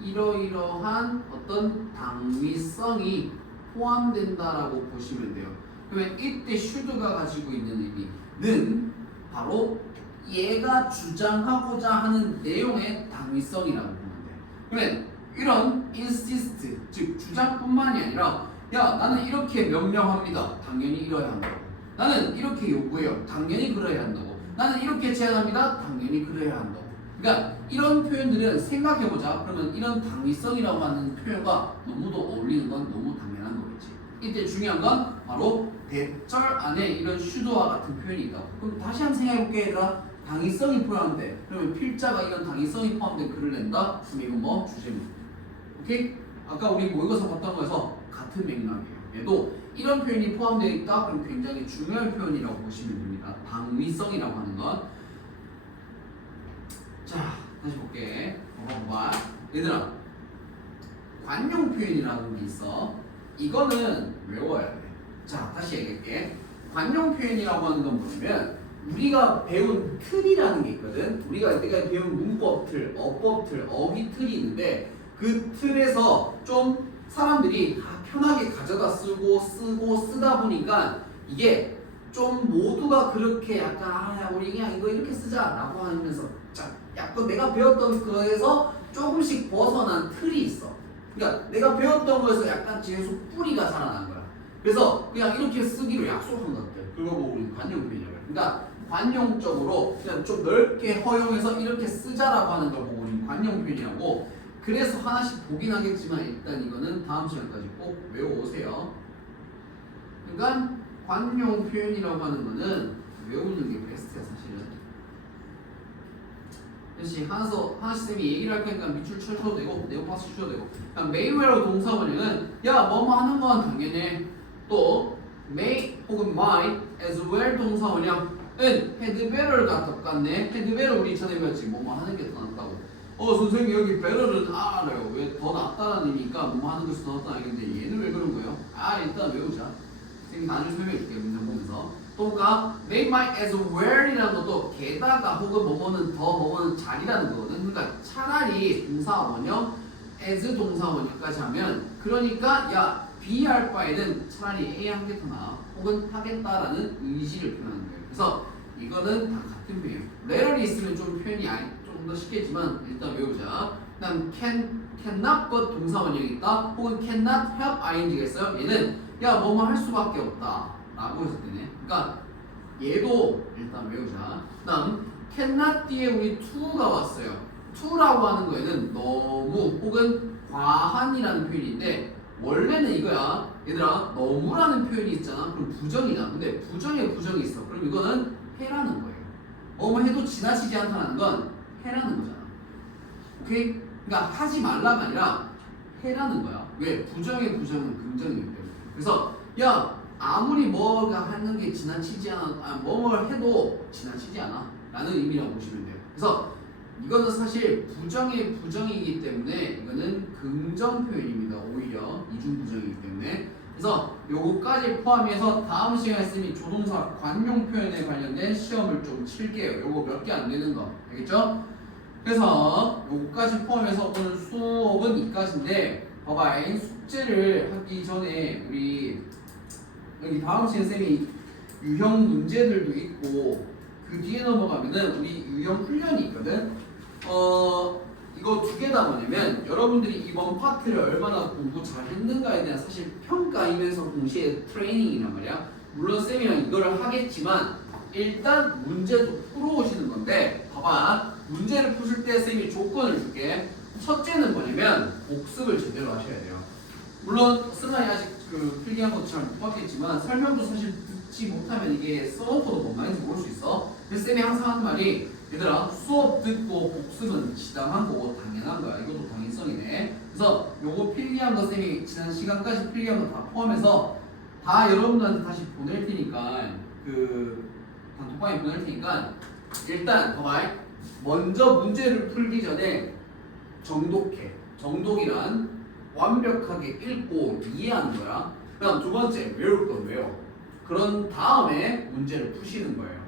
이러이러한 어떤 당위성이 포함된다라고 보시면 돼요. 그러면 이때 should가 가지고 있는 의미는 바로 얘가 주장하고자 하는 내용의 당위성이라고 보면 돼요. 그러면 이런 insist, 즉 주장뿐만이 아니라 야 나는 이렇게 명령합니다. 당연히 이러야 한다고. 나는 이렇게 요구해요. 당연히 그러야 한다고. 나는 이렇게 제안합니다. 당연히 그래야 한다고. 그러니까 이런 표현들은 생각해보자. 그러면 이런 당위성이라고 하는 표현과 너무도 어울리는 건 너무 당연한 거겠지. 이때 중요한 건 바로 대절 안에 이런 should와 같은 표현이 있다. 그럼 다시 한번 생각해볼게 얘들아. 당위성이 포함돼. 그러면 필자가 이런 당위성이 포함된 글을 낸다? 그럼 이건 뭐? 주제문. 오케이? 아까 우리 모의고사 봤던 거에서 같은 맥락이에요. 얘도 이런 표현이 포함되어 있다? 그럼 굉장히 중요한 표현이라고 보시면 됩니다. 당위성이라고 하는 것. 자, 다시 볼게. 봐봐. 얘들아, 관용 표현이라는 게 있어. 이거는 외워야 돼. 자, 다시 얘기할게. 관용 표현이라고 하는 건 뭐냐면 우리가 배운 틀이라는 게 있거든. 우리가 배운 문법 틀, 어법 틀, 어휘 틀이 있는데 그 틀에서 좀 사람들이 편하게 가져다 쓰고 쓰다 보니까 이게 좀 모두가 그렇게 약간 우리 그냥 이거 이렇게 쓰자라고 하면서 약간 내가 배웠던 거에서 조금씩 벗어난 틀이 있어. 그러니까 내가 배웠던 거에서 약간 계속 뿌리가 자라난 거야. 그래서 그냥 이렇게 쓰기로 약속한 것들. 그걸 보고 우리 관용 표현이라고 해. 그러니까 관용적으로 그냥 좀 넓게 허용해서 이렇게 쓰자라고 하는 걸 보고 우리 관용 표현이라고. 그래서 하나씩 보긴 하겠지만 일단 이거는 다음 시간까지 꼭 외워오세요. 그러니까 관용 표현이라고 하는 거는 외우는 게 베스트야 사실은. 역시 하나씩 쌤이 얘기를 할 거니까 밑줄 쳐도 되고 내용 박스 쳐도 되고. 그러니까 mayweather 동사원형은 야 뭐뭐 하는 건 당연해. 또 may 혹은 might as well 동사원형은 had better가 똑같네. had better 우리 전에 배웠지. 뭐뭐 하는 게 더 낫다고. 선생님 여기 better는 알아요. 왜 더 낫다는 의미니까 뭐뭐 하는 것이 더 낫다는 얘기인데 얘는 왜 그런 거예요? 일단 외우자. 선생님 나중에 설명해 줄게. 문장 보면서. 또가 they might as well이라는 것도 게다가 혹은 뭐뭐는 더 뭐뭐는 잘이라는 거거든. 그러니까 차라리 동사원형 as 동사원형까지 하면 그러니까 야 B 할 바에는 차라리 A 한 게 더 나아. 혹은 하겠다라는 의지를 표현하는 거예요. 그래서 이거는 다 같은 표현이에요. 레럴이 있으면 좀 표현이 좀 더 쉽겠지만 일단 외우자. 그다음 cannot but 동사 원형이 있다. 혹은 cannot help ing가 있어요. 얘는 야 뭐뭐 할 수밖에 없다 라고 했을 때네. 그러니까 얘도 일단 외우자. 그다음 cannot 뒤에 우리 to가 왔어요. to라고 하는 거에는 너무 혹은 과한이라는 표현인데 원래는 이거야. 얘들아 너무라는 표현이 있잖아. 그럼 부정이다. 근데 부정에 부정이 있어. 그럼 이거는 해라는 거예요. 뭐뭐 해도 지나치지 않다는 건 해라는 거잖아. 오케이? 그러니까 하지 말라가 아니라 해라는 거야. 왜? 부정의 부정은 긍정이기 때문에. 그래서 야 아무리 뭐가 하는 게 지나치지 않아, 뭐뭘 해도 지나치지 않아 라는 의미라고 보시면 돼요. 그래서 이거는 사실 부정의 부정이기 때문에 이거는 긍정 표현입니다. 오히려 이중 부정이기 때문에. 그래서 요거까지 포함해서 다음 시간에 쌤이 조동사 관용 표현에 관련된 시험을 좀 칠게요. 요거 몇 개 안 되는 거 알겠죠? 그래서 요거까지 포함해서 오늘 수업은 이까지인데 봐봐, 숙제를 하기 전에 우리 여기 다음 시간 쌤이 유형 문제들도 있고 그 뒤에 넘어가면은 우리 유형 훈련이 있거든. 이거 두 개 다 뭐냐면 여러분들이 이번 파트를 얼마나 공부 잘 했는가에 대한 사실 평가이면서 동시에 트레이닝이란 말이야. 물론 쌤이랑 이거를 하겠지만 일단 문제도 풀어오시는 건데 봐봐, 문제를 푸실 때 쌤이 조건을 줄게. 첫째는 뭐냐면 복습을 제대로 하셔야 돼요. 물론 슬라이 아직 그 필기한 것도 잘 못 봤겠지만 설명도 사실 듣지 못하면 이게 써놓고도 뭔 말인지 모를 수 있어. 그래서 쌤이 항상 하는 말이 얘들아 수업 듣고 복습은 지당한 거고 당연한 거야. 이것도 당연성이네. 그래서 요거 필기한 거 쌤이 지난 시간까지 필기한 거 다 포함해서 다 여러분들한테 다시 보낼 테니까 그 단톡방에 보낼 테니까 일단 봐봐, 먼저 문제를 풀기 전에 정독해. 정독이란 완벽하게 읽고 이해하는 거야. 그다음 두 번째 외울 건 외워. 그런 다음에 문제를 푸시는 거예요.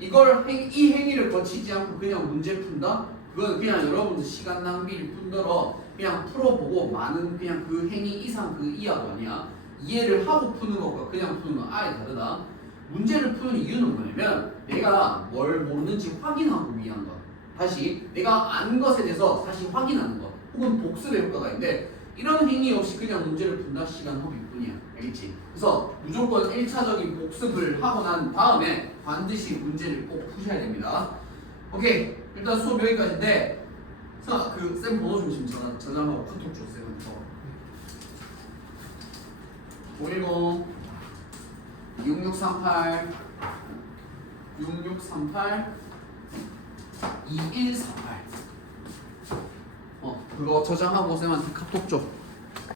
이걸 이 행위를 거치지 않고 그냥 문제 푼다? 그건 그냥 여러분들 시간 낭비일 뿐더러 그냥 풀어보고 많은 그냥 그 행위 이상 그 이하도 아니야. 이해를 하고 푸는 것과 그냥 푸는 건 아예 다르다. 문제를 푸는 이유는 뭐냐면 내가 뭘 모르는지 확인하고 위한 것. 다시 내가 안 것에 대해서 다시 확인하는 것. 혹은 복습의 효과가 있는데 이런 행위 없이 그냥 문제를 푼다? 시간 허비일 뿐이야. 알겠지? 그래서 무조건 1차적인 복습을 하고 난 다음에 반드시 문제를 꼭 푸셔야 됩니다. 오케이, 일단 수업 여기까지인데 그 쌤 번호 좀 지금 저장하고 카톡 줘. 쌤한테 510 6638 6638 2148 그거 저장하고 쌤한테 카톡 줘.